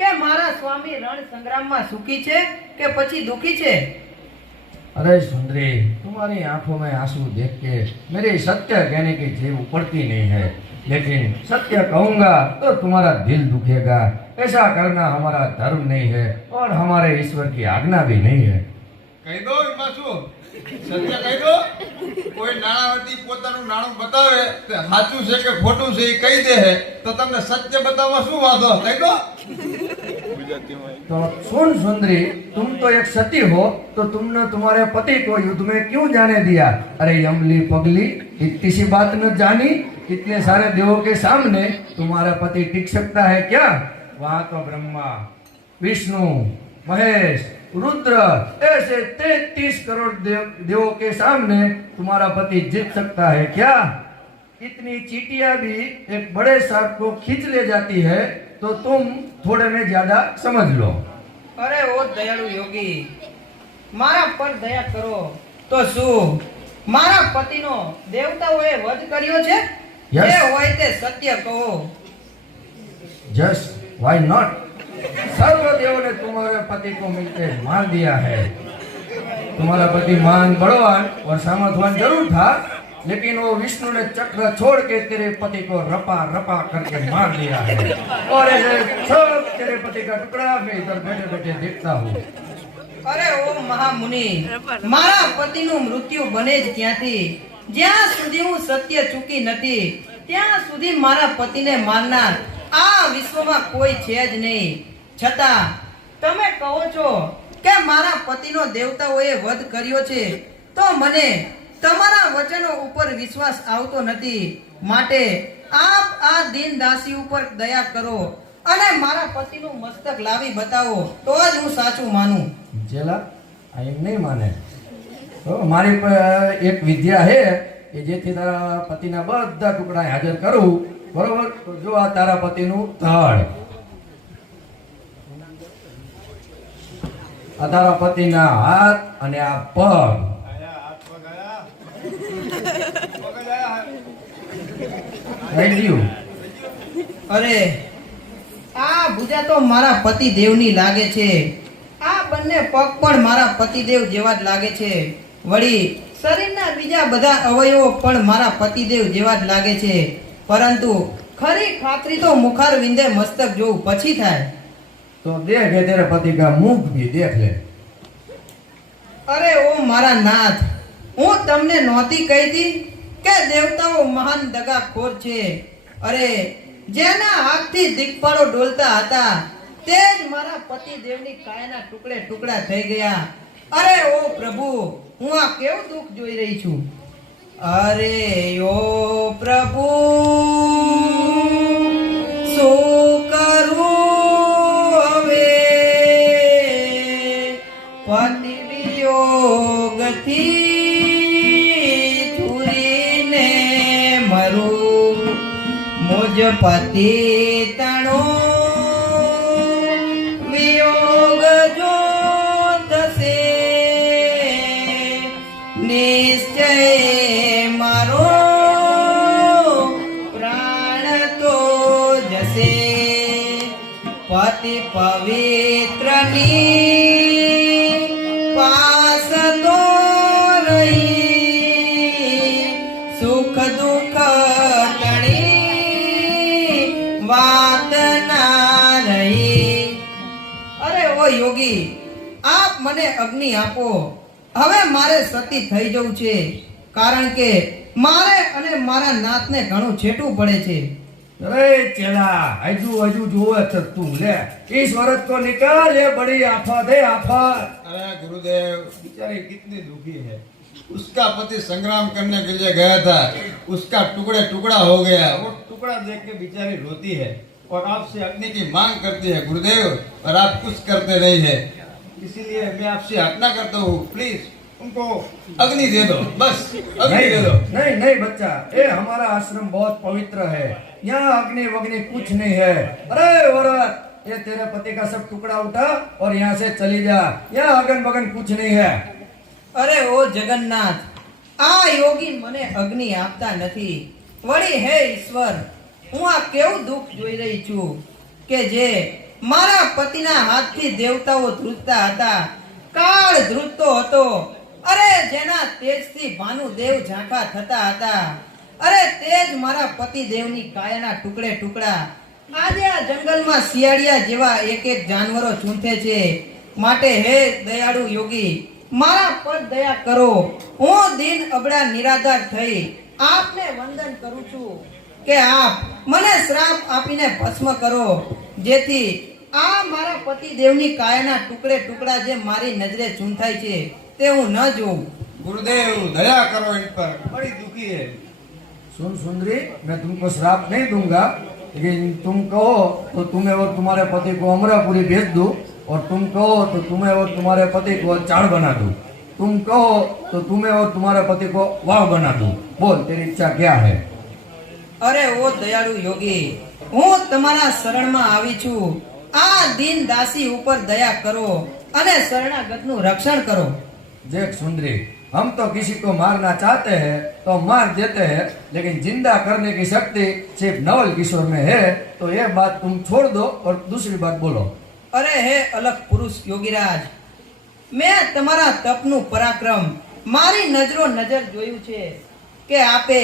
કે મારા સ્વામી રણ સંગ્રામમાં સુખી છે કે પછી દુઃખી છે? अरे सुंदरी, तुम्हारी आंखों में आंसू देख के मेरी सत्य कहने की जीव पड़ती नहीं है, लेकिन सत्य कहूंगा तो तुम्हारा दिल दुखेगा। ऐसा करना हमारा धर्म नहीं है और हमारे ईश्वर की आज्ञा भी नहीं है। कही दो बासु, सत्य कही दो। कोई नाणावती પોતાનું નાણું बतावे तो સાચું છે કે ખોટું છે એ કહી દે તો તમને સત્ય બતાવવા શું વાંધો? કહી દો। तो सुन सुंदरी, तुम तो एक सती हो, तो तुमने तुम्हारे पति को युद्ध में क्यों जाने दिया? अरे यमली पगली, इतनी सी बात न जानी? इतने सारे देवों के सामने तुम्हारा पति टिक सकता है क्या? वहां तो ब्रह्मा, विष्णु, महेश, रुद्र ऐसे 33 करोड़ देवों के सामने तुम्हारा पति जीत सकता है क्या? इतनी चींटियां भी एक बड़े सांप को खींच ले जाती है, तो तुम थोड़े में ज्यादा समझ लो। અરે ઓ દયાળુ યોગી, મારા પર દયા કરો. તો શું મારા પતિનો દેવતાઓએ વધ કર્યો છે? Yes. જે હોય તે સત્ય કહો. Just why not? सर्वदेव ने तुम्हारे पति को मिलकर मार दिया है। तुम्हारा पति महान बलवान और सामर्थवान जरूर था, लेकिन वो विष्णु ने चक्र छोड़ के तेरे पति को रपा रपा करके मार दिया है, और ऐसे सब तेरे पति का टुकड़ा मैं इधर बैठे बैठे देखता हूँ। અરે ઓ મહામુનિ, મારા પતિનું મૃત્યુ બને જ ક્યાંથી? જ્યાં સુધી હું સત્ય ચૂકી નથી, ત્યાં સુધી મારા પતિને મારનાર આ વિશ્વમાં કોઈ છે જ નહીં. છતાં તમે કહો છો કે મારા પતિનો દેવતાઓએ વધ કર્યો છે, તો મને તમારા વચનો ઉપર વિશ્વાસ આવતો નથી. માટે આપ આ દીન દાસી ઉપર દયા કરો અને મારા પતિનું મસ્તક લાવી બતાવો તો જ હું સાચું માનું. જેલા આ એમ નહીં માને. તો મારી પાસે એક વિદ્યા છે કે જેથી તારા પતિના બધા ટુકડા હાજર કરું. બરોબર? તો જો આ તારા પતિનું ધડ, આ તારા પતિના હાથ અને આ પગ. થઈ ગયું? અરે આ ભુજા તો મારા પતિ દેવની લાગે છે. આ બંને પગ પણ મારા પતિદેવ જેવા જ લાગે છે. વળી શરીરના બીજા બધા અવયવો પણ મારા પતિદેવ જેવા જ લાગે છે. પરંતુ ખરી ખાતરી તો મુખાર વિંદે મસ્તક જોઉં પછી થાય. तो देख है तेरे पति का मुख भी देख ले. અરે ઓ મારા નાથ, હું તમને નહોતી કહીતી કે દેવતાઓ મહાન દગાખોર છે. અરે જેના હાથથી દિગપાળો ડોલતા હતા તે જ મારા પતિ દેવની કાયાના ટુકડે ટુકડા થઈ ગયા. અરે ઓ પ્રભુ, હું આ કેવું દુઃખ જોઈ રહી છું. અરે ઓ પ્રભુ, શું કરું હવે? પતિ વિયોગથી છુરીને મરું, મુજ પતિ તણો વિયોગ જો થશે, નિશ્ચય મારો પ્રાણ તો જશે. પતિ પવિત્રની પાસ તો રહી, સુખ દુઃખ તણી વાત ના રહી. અરે ઓ યોગી, આપ મને અગ્નિ આપો. હવે મારે સતી થઈ જવું છે, કારણ કે મારે અને મારા નાથને ઘણું છેટવું પડે છે. अरे चला हजू हजू जोवे तो तू ले इस वर्ष को निकाल, ये बड़ी आफत है आफत. अरे गुरुदेव, बेचारी कितनी दुखी है. उसका पति संग्राम करने के लिए गया था, उसका टुकड़े टुकड़ा हो गया. वो टुकड़ा देख के बेचारी रोती है और आपसे अग्नि की मांग करती है गुरुदेव, और आप कुछ करते नहीं है. इसीलिए मैं आपसे याचना करता हूँ, प्लीज उनको अग्नि दे दो, बस अग्नि नहीं दे दो. नहीं नहीं बच्चा, ये हमारा आश्रम बहुत पवित्र है. यहाँ अग्नि वग्नि कुछ नहीं है. अरे औरत, ये तेरे पति का सब टुकड़ा उठा और यहाँ से चली जा. यहाँ अगन बगन कुछ नहीं है. અરે ઓ જગન્નાથ, આ યોગી મને અગ્નિ આપતા નથી. વળી હે ઈશ્વર, હું આ કેવું દુઃખ જોઈ રહી છું કે જે મારા પતિના હાથથી દેવતાઓ ધ્રુજતા હતા, કાળ ધ્રુજતો હતો. અરે જેના તેજથી ભાનુદેવ ઝાંખા થતા હતા, અરે તેજ મારા પતિ દેવની કાયાના ટુકડે ટુકડા. આજે આ જંગલમાં શિયાળિયા જેવા એક એક જાનવરો ચૂંથે છે. માટે હે દયાળુ યોગી, મારા પર દયા કરો. હું દિન અબળા નિરાધાર થઈ આપને વંદન કરું છું કે આપ મને શ્રાપ આપીને ભસ્મ કરો, જેથી આ મારા પતિ દેવની કાયાના ટુકડે ટુકડા જે મારી નજરે ચૂંથાય છે તે હું ન જોઉં. गुरुदेव दया करो इन पर, बड़ी दुखी है. सुन सुंदरी, मैं तुमको श्राप नहीं दूंगा, लेकिन तुम कहो तो तुम्हें और तुम्हारे पति को अमरापुरी भेज दूं, और तुम कहो तो तुम्हें और तुम्हारे पति को चाण बना दूं. तुम कहो तो तुम्हें और तुम्हारे पति को वाव बना दूं. बोल तेरी इच्छा क्या है? અરે ઓ દયાળુ યોગી, હું તમારા શરણમાં આવી છું. આ દીન દાસી ઉપર દયા કરો અને શરણાગતનું રક્ષણ કરો. देख सुंदरी, हम तो किसी को मारना चाहते हैं तो मार देते हैं, लेकिन जिंदा करने की शक्ति सिर्फ नवल किशोर में है. तो ये बात तुम छोड़ दो और दूसरी बात बोलो. અરે હે અલગ પુરુષ યોગીરાજ, મેં તમારા તપનું પરાક્રમ મારી નજરો નજર જોયું છે કે આપે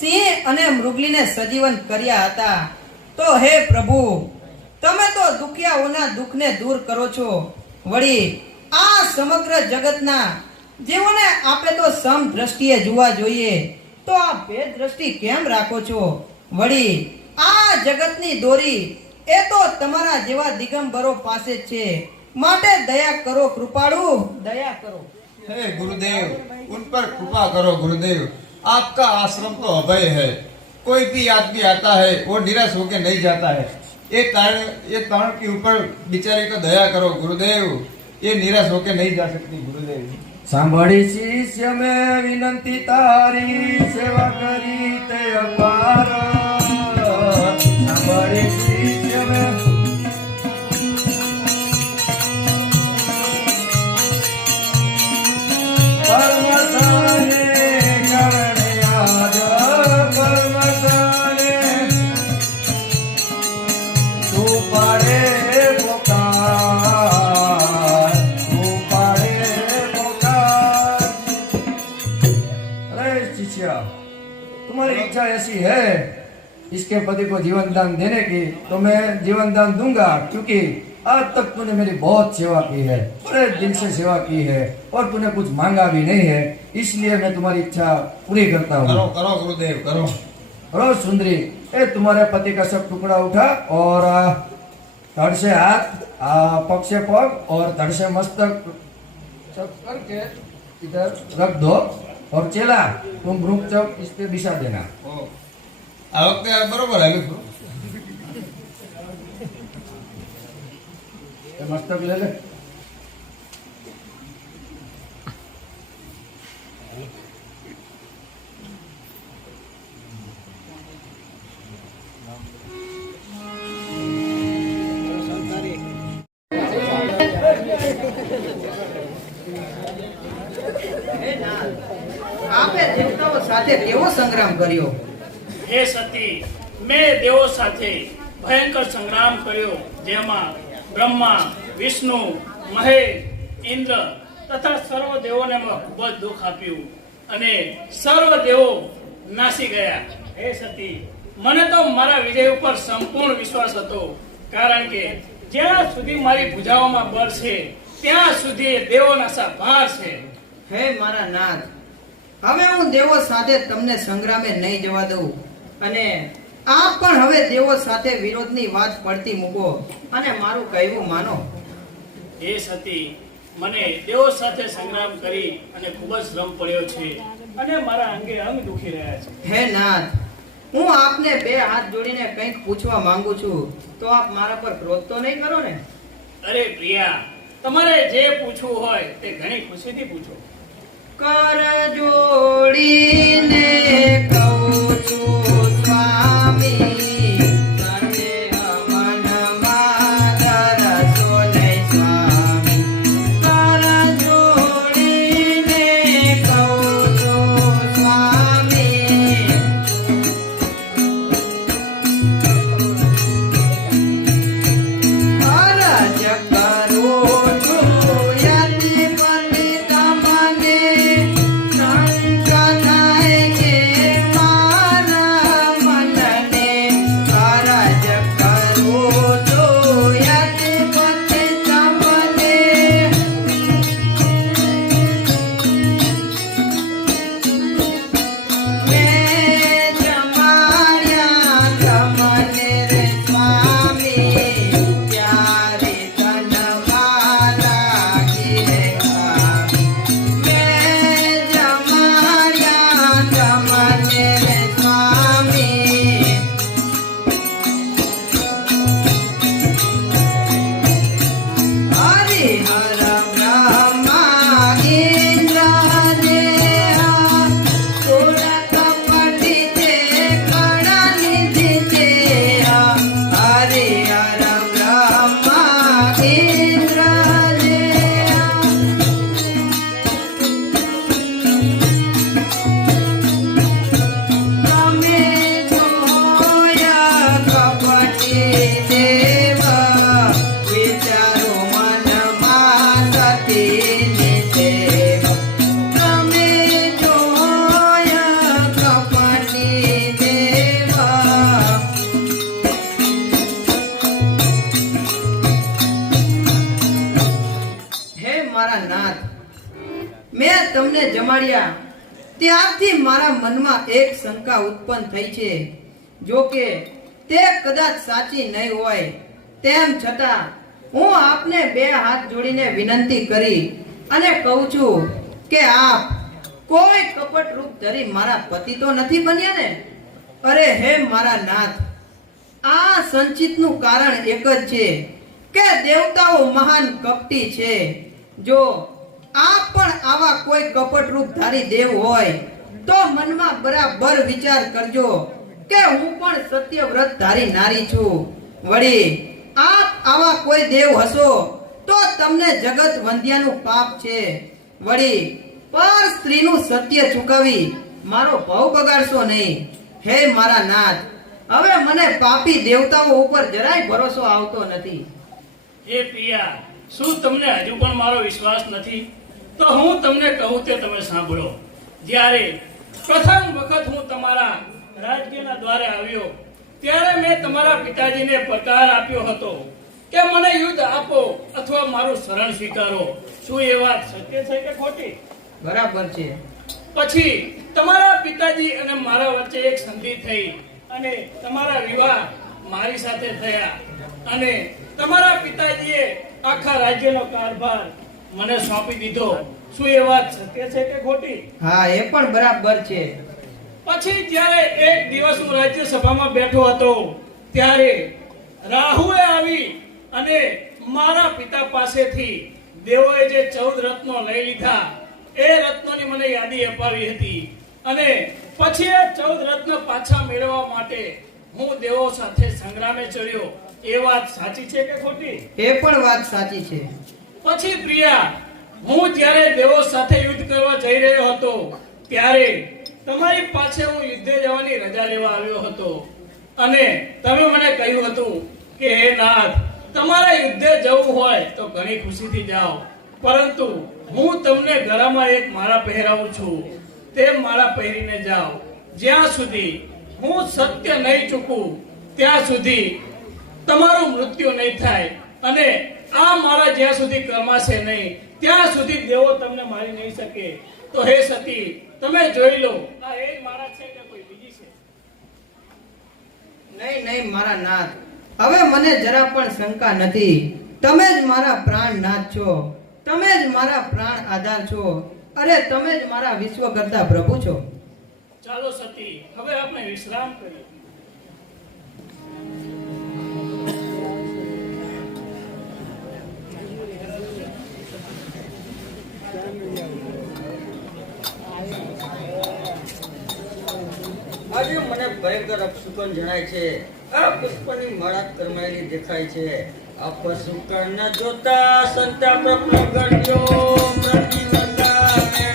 સિંહ અને મૃગલીને સજીવન કર્યા હતા. તો હે પ્રભુ, તમે તો દુખિયાઓના દુઃખને દૂર કરો છો. વળી આ સમગ્ર જગતના જેઓને આપણે તો સમ દ્રષ્ટિએ જોવા જોઈએ, તો આ ભેદ દ્રષ્ટિ કેમ રાખો છો? વળી આ જગતની દોરી એ તો તમારા જેવા દિગંબરો પાસે જ છે. માટે દયા કરો કૃપાળુ, દયા કરો. हे गुरुदेव, उन पर कृपा करो गुरुदेव. आपका आश्रम तो अभय है. कोई भी आदमी आता है वो निराश होकर नहीं जाता है. एक कारण के ऊपर बेचारे को दया करो गुरुदेव, ये निराश होके नहीं जा सकती गुरुदेव। सांभળી શિષ્ય મેં વિનંતી તારી સેવા કરી તે અપાર, सांभળી શિષ્ય મેં પરમતાને કરણે યાદ, પરમતાને તું પાડે પોકાર, તું પાડે પોકાર। अरे शिष्या, तुम्हारी इच्छा ऐसी है इसके पति को जीवन दान देने की, तो मैं जीवन दान दूंगा, क्योंकि आज तक तूने मेरी बहुत सेवा की है, बड़े दिल से सेवा की है और तूने कुछ मांगा भी नहीं है, इसलिए मैं तुम्हारी इच्छा पूरी करता हूँ। करो करो गुरुदेव करो। करो सुंदरी, ए तुम्हारे पति का सब टुकड़ा उठा और धड़ से हाथ, पग से पग और धड़ से मस्तक सब करके इधर रख दो, और चला तुम भ्रूक चौक इस पे बिछा देना। આ વખતે બરોબર આવ્યું છું। ये मस्तक ले ले। આપે દેવતાઓ સાથે કેવો સંગ્રામ કર્યો? હે સતી, મેં દેવો સાથે ભયંકર સંગ્રામ કર્યો, જેમાં બ્રહ્મા, વિષ્ણુ, મહેશ, ઇન્દ્ર તથા સર્વ દેવોને મેં ખૂબ જ દુઃખ આપ્યું અને સર્વ દેવો નાસી ગયા। હે સતી, મને તો મારા વિજય ઉપર સંપૂર્ણ વિશ્વાસ હતો, કારણ કે જ્યાં સુધી મારી ભુજાઓમાં બળ છે ત્યાં સુધી દેવોના ભાર છે। હે મારા નાથ, હવે હું દેવો સાથે તમને સંગ્રામે નહીં જવા દઉં, અને આપ પણ હવે દેવો સાથે વિરોધની વાત પડતી મૂકો અને મારું કહેવું માનો। હે સતી, મને દેવો સાથે સંગ્રામ કરી અને ખૂબ જ શ્રમ પડ્યો છે અને મારા અંગે અંગ દુખી રહ્યા છે। હે નાથ, હું આપને બે હાથ જોડીને કંઈક પૂછવા માંગુ છું, તો આપ મારા પર ક્રોધ તો નહીં કરો ને? અરે પ્રિયા, તમારે જે પૂછવું હોય તે ઘણી ખુશીથી પૂછો। કર જોડીને કહું છું સ્વામી, સંદેહ મનમાં ધરશો નહીં સ્વામી। કર જોડીને કહું છું સ્વામી, અરજ કરું છું યતિ પતિ તમને, શંકા થાય કે મારા મનને। અરજ કરું છું યતિ પતિ તમને, મેં જમાડ્યા તમને રે સ્વામી, ત્યારે તનમાં લાગી રે ખામી। મેં જમાડ્યા તમને રે સ્વામી, હરિહર બ્રહ્મા ઇન્દ્ર દેહ, સુર કપટી તે કળાની દીતે। હરિહર બ્રહ્મા ઇન્દ્ર દેહ, તમે જોયા કપટી દેવ, વિચારો મનમાં સતીની સેવ। તમે જોયા કપટી દેવ, હે મારા નાથ, મેં તમને જમાડ્યા ત્યારથી મારા મનમાં એક શંકા ઉત્પન્ન થઈ છે, જો કે તે કદાચ સાચી નહીં હોય, તેમ છતાં હું આપને બે હાથ જોડીને વિનંતી કરી અને કહું છું કે આપ કોઈ કપટ રૂપ ધરી મારા પતિ તો નથી બન્યા ને? અરે હે મારા નાથ, આ સંચિતનું કારણ એક જ છે કે દેવતાઓ મહાન કપટી છે. જો આપ પણ આવા કોઈ કપટરૂપ ધારી દેવ હોય તો મનમાં બરાબર વિચાર કરજો કે હું પણ સત્યવ્રત ધારી નારી છું. વળી આપ આવા કોઈ દેવ હશો તો તમને જગત વંધ્યાનું પાપ છે. વળી પર સ્ત્રીનું સત્ય ચૂકવી મારો ભાવ બગાડશો નહીં. હે મારા નાથ, હવે મને પાપી દેવતાઓ ઉપર જરાય ભરોસો આવતો નથી. હે પિયા, શું તમને હજુ પણ મારો વિશ્વાસ નથી? તો હું તમને કહું તે તમે સાંભળો. જ્યારે પ્રથમ વખત હું તમારા રાજ્યના દ્વારે આવ્યો ત્યારે મેં તમારા પિતાજીને પડકાર આપ્યો હતો કે મને યુદ્ધ આપો અથવા મારું શરણ સ્વીકારો. શું એ વાત સત્ય છે કે ખોટી? બરાબર છે. પછી તમારા પિતાજી અને મારા વચ્ચે એક સંધિ થઈ અને તમારા વિવાહ મારી સાથે થયા અને તમારા પિતાજીએ આખા રાજ્યનો કારભાર મને સોંપી દીધો. શું એ વાત સત્ય છે કે ખોટી? હા, એ પણ બરાબર છે. પછી જ્યારે એક દિવસ હું રાજ્યસભામાં બેઠો હતો ત્યારે રાહુએ આવી અને મારા પિતા પાસેથી દેવોએ જે 14 રત્નો લઈ લીધા એ રત્નોની મને યાદી અપાવી હતી અને પછી એ 14 રત્ન પાછા મેળવવા માટે હું દેવો સાથે સંગ્રામે ચડ્યો. એ વાત સાચી છે કે ખોટી? એ પણ વાત સાચી છે. પછી પ્રિયા, હું જ્યારે દેવો સાથે યુદ્ધ કરવા જઈ રહ્યો હતો ત્યારે તમારી પાસે હું યુદ્ધે જવાની રજા લેવા આવ્યો હતો અને તમે મને કહ્યું હતું કે હે નાથ, તમારે યુદ્ધે જવું હોય તો ઘણી ખુશીથી જાઓ, પરંતુ હું તમને ગળામાં એક માળા પહેરાવું છું, તે માળા પહેરીને જાઓ. જ્યાં સુધી હું સત્ય નહીં ચૂકું ત્યાં સુધી તમારું મૃત્યુ નહીં થાય અને આ મારા જ્યાં સુધી કરમાશે નહીં ત્યાં સુધી દેવો તમને મારી નહીં શકે. તો હે સતી, તમે જોઈ લો, આ એ જ મારા છે કે કોઈ બીજી છે? નહીં નહીં મારા નાથ, હવે મને જરા પણ શંકા નથી. તમે જ મારા પ્રાણનાથ છો, તમે જ મારા પ્રાણ આધાર છો, અરે તમે જ મારા વિશ્વ કરતા પ્રભુ છો. ચાલો સતી, હવે આપણે વિશ્રામ કરીએ. આજે મને ભયંકર અપશુકન જણાય છે. આ પુષ્પની માળા કરમાયેલી દેખાય છે. અપશુકન જોતા સંતાપ પ્રગટ્યો પ્રતિવર્તાને.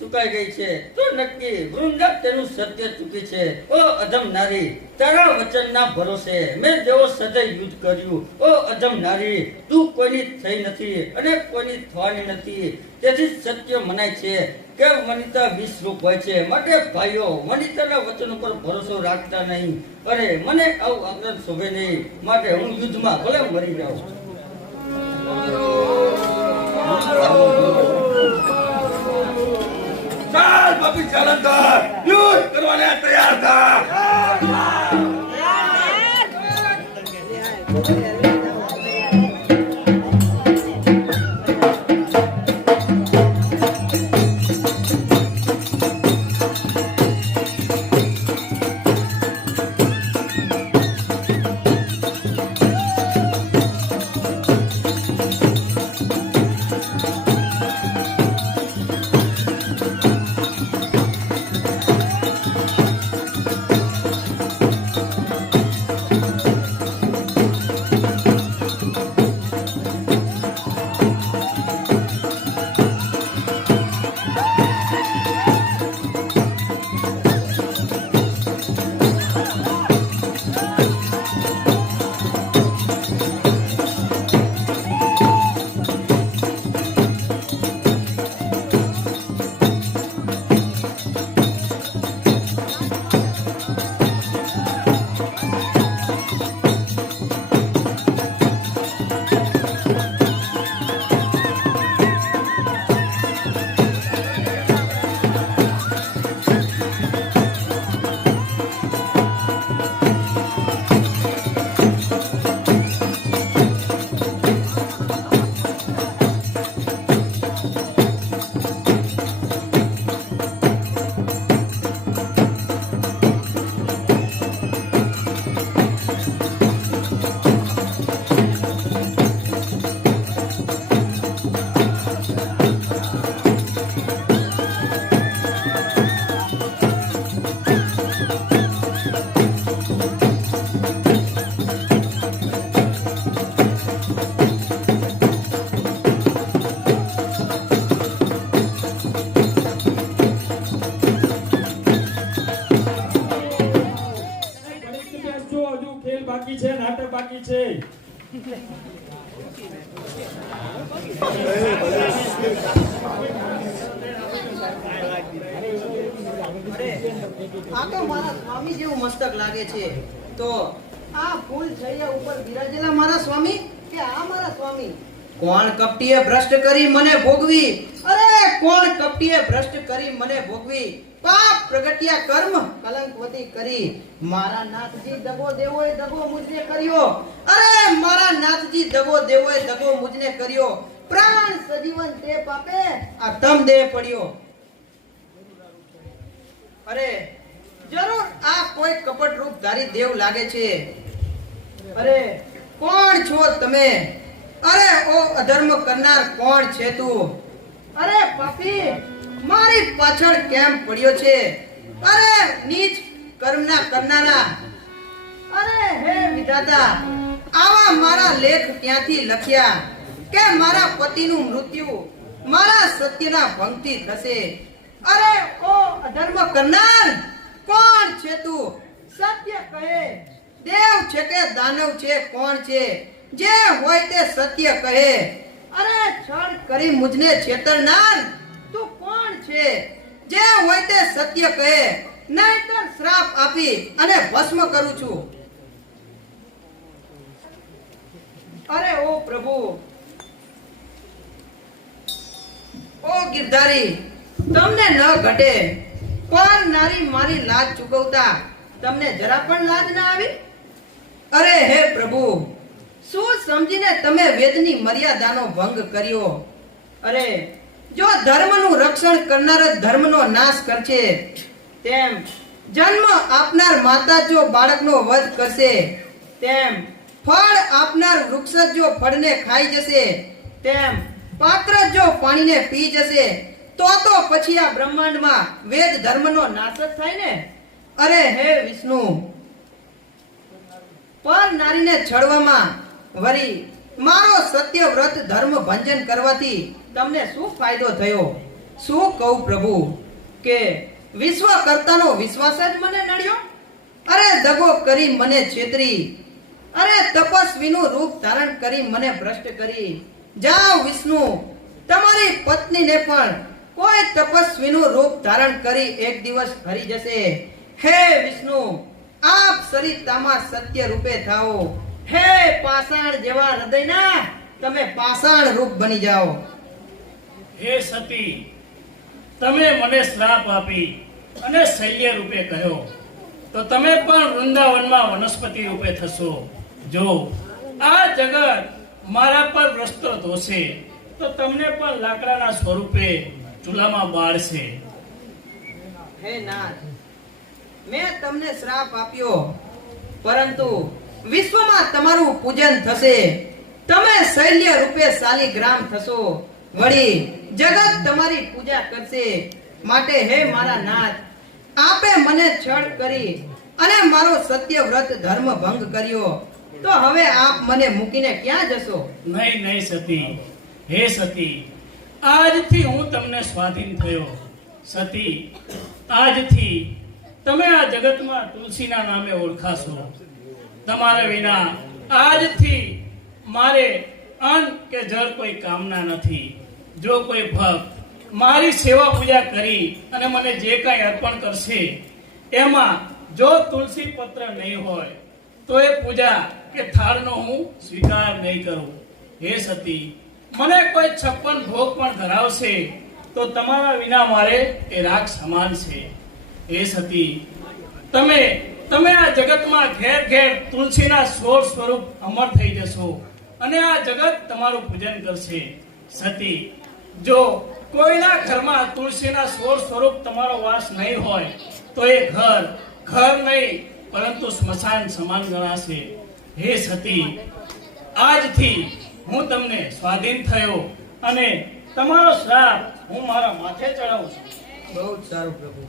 સુકાઈ ગઈ છે તો નક્કી વૃંદા તેનું સત્ય ચૂકી છે. ઓ અધમ નારી, તારા વચનના ભરોસે મેં જેવો સદય યુદ્ધ કર્યું. ઓ અધમ નારી, તું કોઈની થઈ નથી અને કોઈની થવાની નથી. તેથી સત્ય મનાય છે કે વનિતા વિષરૂપ હોય છે. માટે ભાઈઓ, વનિતાના વચન ઉપર ભરોસો રાખતા નહીં. અરે મને આવું આગ્રહ શોભે નહીં. માટે હું યુદ્ધમાં ભલે મરી જાઉં. ચાલ પાપી જાલંધર, યુદ્ધ કરવાને તૈયાર થા. આવી છે. આ તો મારા સ્વામી જેવું મસ્તક લાગે છે. તો આ ફૂલ છૈયા ઉપર બિરાજેલા મારા સ્વામી કે આ મારા સ્વામી? કોણ કપટીએ ભ્રષ્ટ કરી મને ભોગવી? અરે કોણ કપટીએ ભ્રષ્ટ કરી મને ભોગવી? પાપ પ્રગટ્યા કર્મ કલંકવતી કરી. મારા નાથજી દગો દેવોએ દગો મુજને કર્યો. અરે મારા નાથજી દગો દેવોએ દગો મુજને કર્યો. પ્રાણ સજીવન તે પાપે આ તમ દેહ પડ્યો. અરે જરૂર આ કોઈ કપટ રૂપ ધારી દેવ લાગે છે. અરે કોણ છો તમે? અરે ઓ અધર્મ કરનાર કોણ છે તું? અરે પાપી મારી પાછળ કેમ પડ્યો છે? અરે નીચ કર્મના કરનારા. અરે હે વિધાતા આવા મારા લેખ ક્યાંથી લખ્યા કે મારા પતિનું મૃત્યુ મારા સત્યના ભંગથી થશે? અરે ઓ અધર્મ કરનાર કોણ છે તું? સત્ય કહે. દેવ છે કે દાનવ છે? કોણ છે? જે હોય તે સત્ય કહે. અરે છળ કરી મુજને છેતરનાર તું કોણ છે? જે હોય તે સત્ય કહે, નહીંતર શ્રાપ આપી અને ભસ્મ કરું છું. અરે ઓ પ્રભુ, ઓ ગિરધારી, તમને ન ઘટે. કોણ નારી મારી લાજ ચૂકવતા તમને જરા પણ લાજ ના આવી? અરે હે પ્રભુ, શું સમજીને તમે વેદની મર્યાદાનો ભંગ કર્યો? અરે જો ધર્મનું રક્ષણ કરનાર જ ધર્મનો નાશ કરશે, તેમ જન્મ આપનાર માતા જો બાળકનો વધ કરશે, તેમ ફળ આપનાર વૃક્ષ જો ફળને ખાઈ જશે, તેમ પાત્ર જો પાણીને પી જશે, તો પછી આ બ્રહ્માંડમાં વેદ ધર્મનો નાશ જ થાય ને? અરે હે વિષ્ણુ, પર નારીને છળવામાં વરી મારો સત્ય વ્રત ધર્મ ભંજન કરવાથી તમને શું ફાયદો થયો? શું કહું પ્રભુ કે વિશ્વ કરતાનો વિશ્વાસ જ મને નડ્યો? અરે દગો કરી મને છેતરી. અરે તપસ્વીનું રૂપ ધારણ કરી મને ભ્રષ્ટ કરી. જાઓ વિષ્ણુ, તમારી પત્નીને પણ કોઈ તપસ્વીનું રૂપ ધારણ કરી એક દિવસ હરી જશે. હે વિષ્ણુ, આપ સરિતામાં સત્ય રૂપે થાઓ. હે પાષાણ જેવા હૃદયના, તમે પાષાણ રૂપ બની જાઓ. હે સતી, તમે મને શ્રાપ આપી અને શૈલ્ય રૂપે કહ્યો, તો તમે પણ વૃંદાવનમાં વનસ્પતિ રૂપે થશો. જો આ જગત મારા પર રસ્તો ધોશે તો તમને પણ લાકડાના સ્વરૂપે ચૂલામાં બાળશે. હે નાથ, મેં તમને શ્રાપ આપ્યો, પરંતુ વિશ્વમાં તમારું પૂજન થશે. તમે શૈલ્ય રૂપે શાલિગ્રામ થશો, વળી જગત તમારી પૂજા કરશે. માટે હે મારા નાથ, આપે મને છળ કરી અને મારો સત્ય વ્રત ધર્મ ભંગ કર્યો, તો હવે આપ મને મૂકીને ક્યાં જશો? નહીં નહીં સતી, હે સતી, આજથી હું તમને સ્વાધીન થયો. સતી, આજથી તમે આ જગતમાં તુલસીના નામે ઓળખાશો. તમારા વિના આજથી મારે અન્ન કે જળ કોઈ કામના નથી. જો કોઈ ભક્ત મારી સેવા પૂજા કરી અને મને જે કંઈ અર્પણ કરશે, એમાં જો તુલસી પત્ર નહીં હોય તો એ પૂજા કે થાળનો હું સ્વીકાર નહીં કરું. હે સતી, મને કોઈ 56 ભોગ પણ ધરાવશે તો તમારા વિના મારે એ રાખ સમાન છે. હે સતી, તમે આ જગતમાં ઘેર ઘેર તુલસીના 16 સ્વરૂપ અમર થઈ જશો અને આ જગત તમારું પૂજન કરશે. સતી, જો કોઈના ઘરમાં તુલસીના 16 સ્વરૂપ તમારો વાસ નહીં હોય તો એ ઘર નહીં પરંતુ સ્મશાન સમાન ગણાશે. હે સતી, આજથી હું તમને સ્વાધીન થયો અને તમારો શ્રાપ હું મારા માથે ચડાવું છું. બહુ જ સારું પ્રભુ.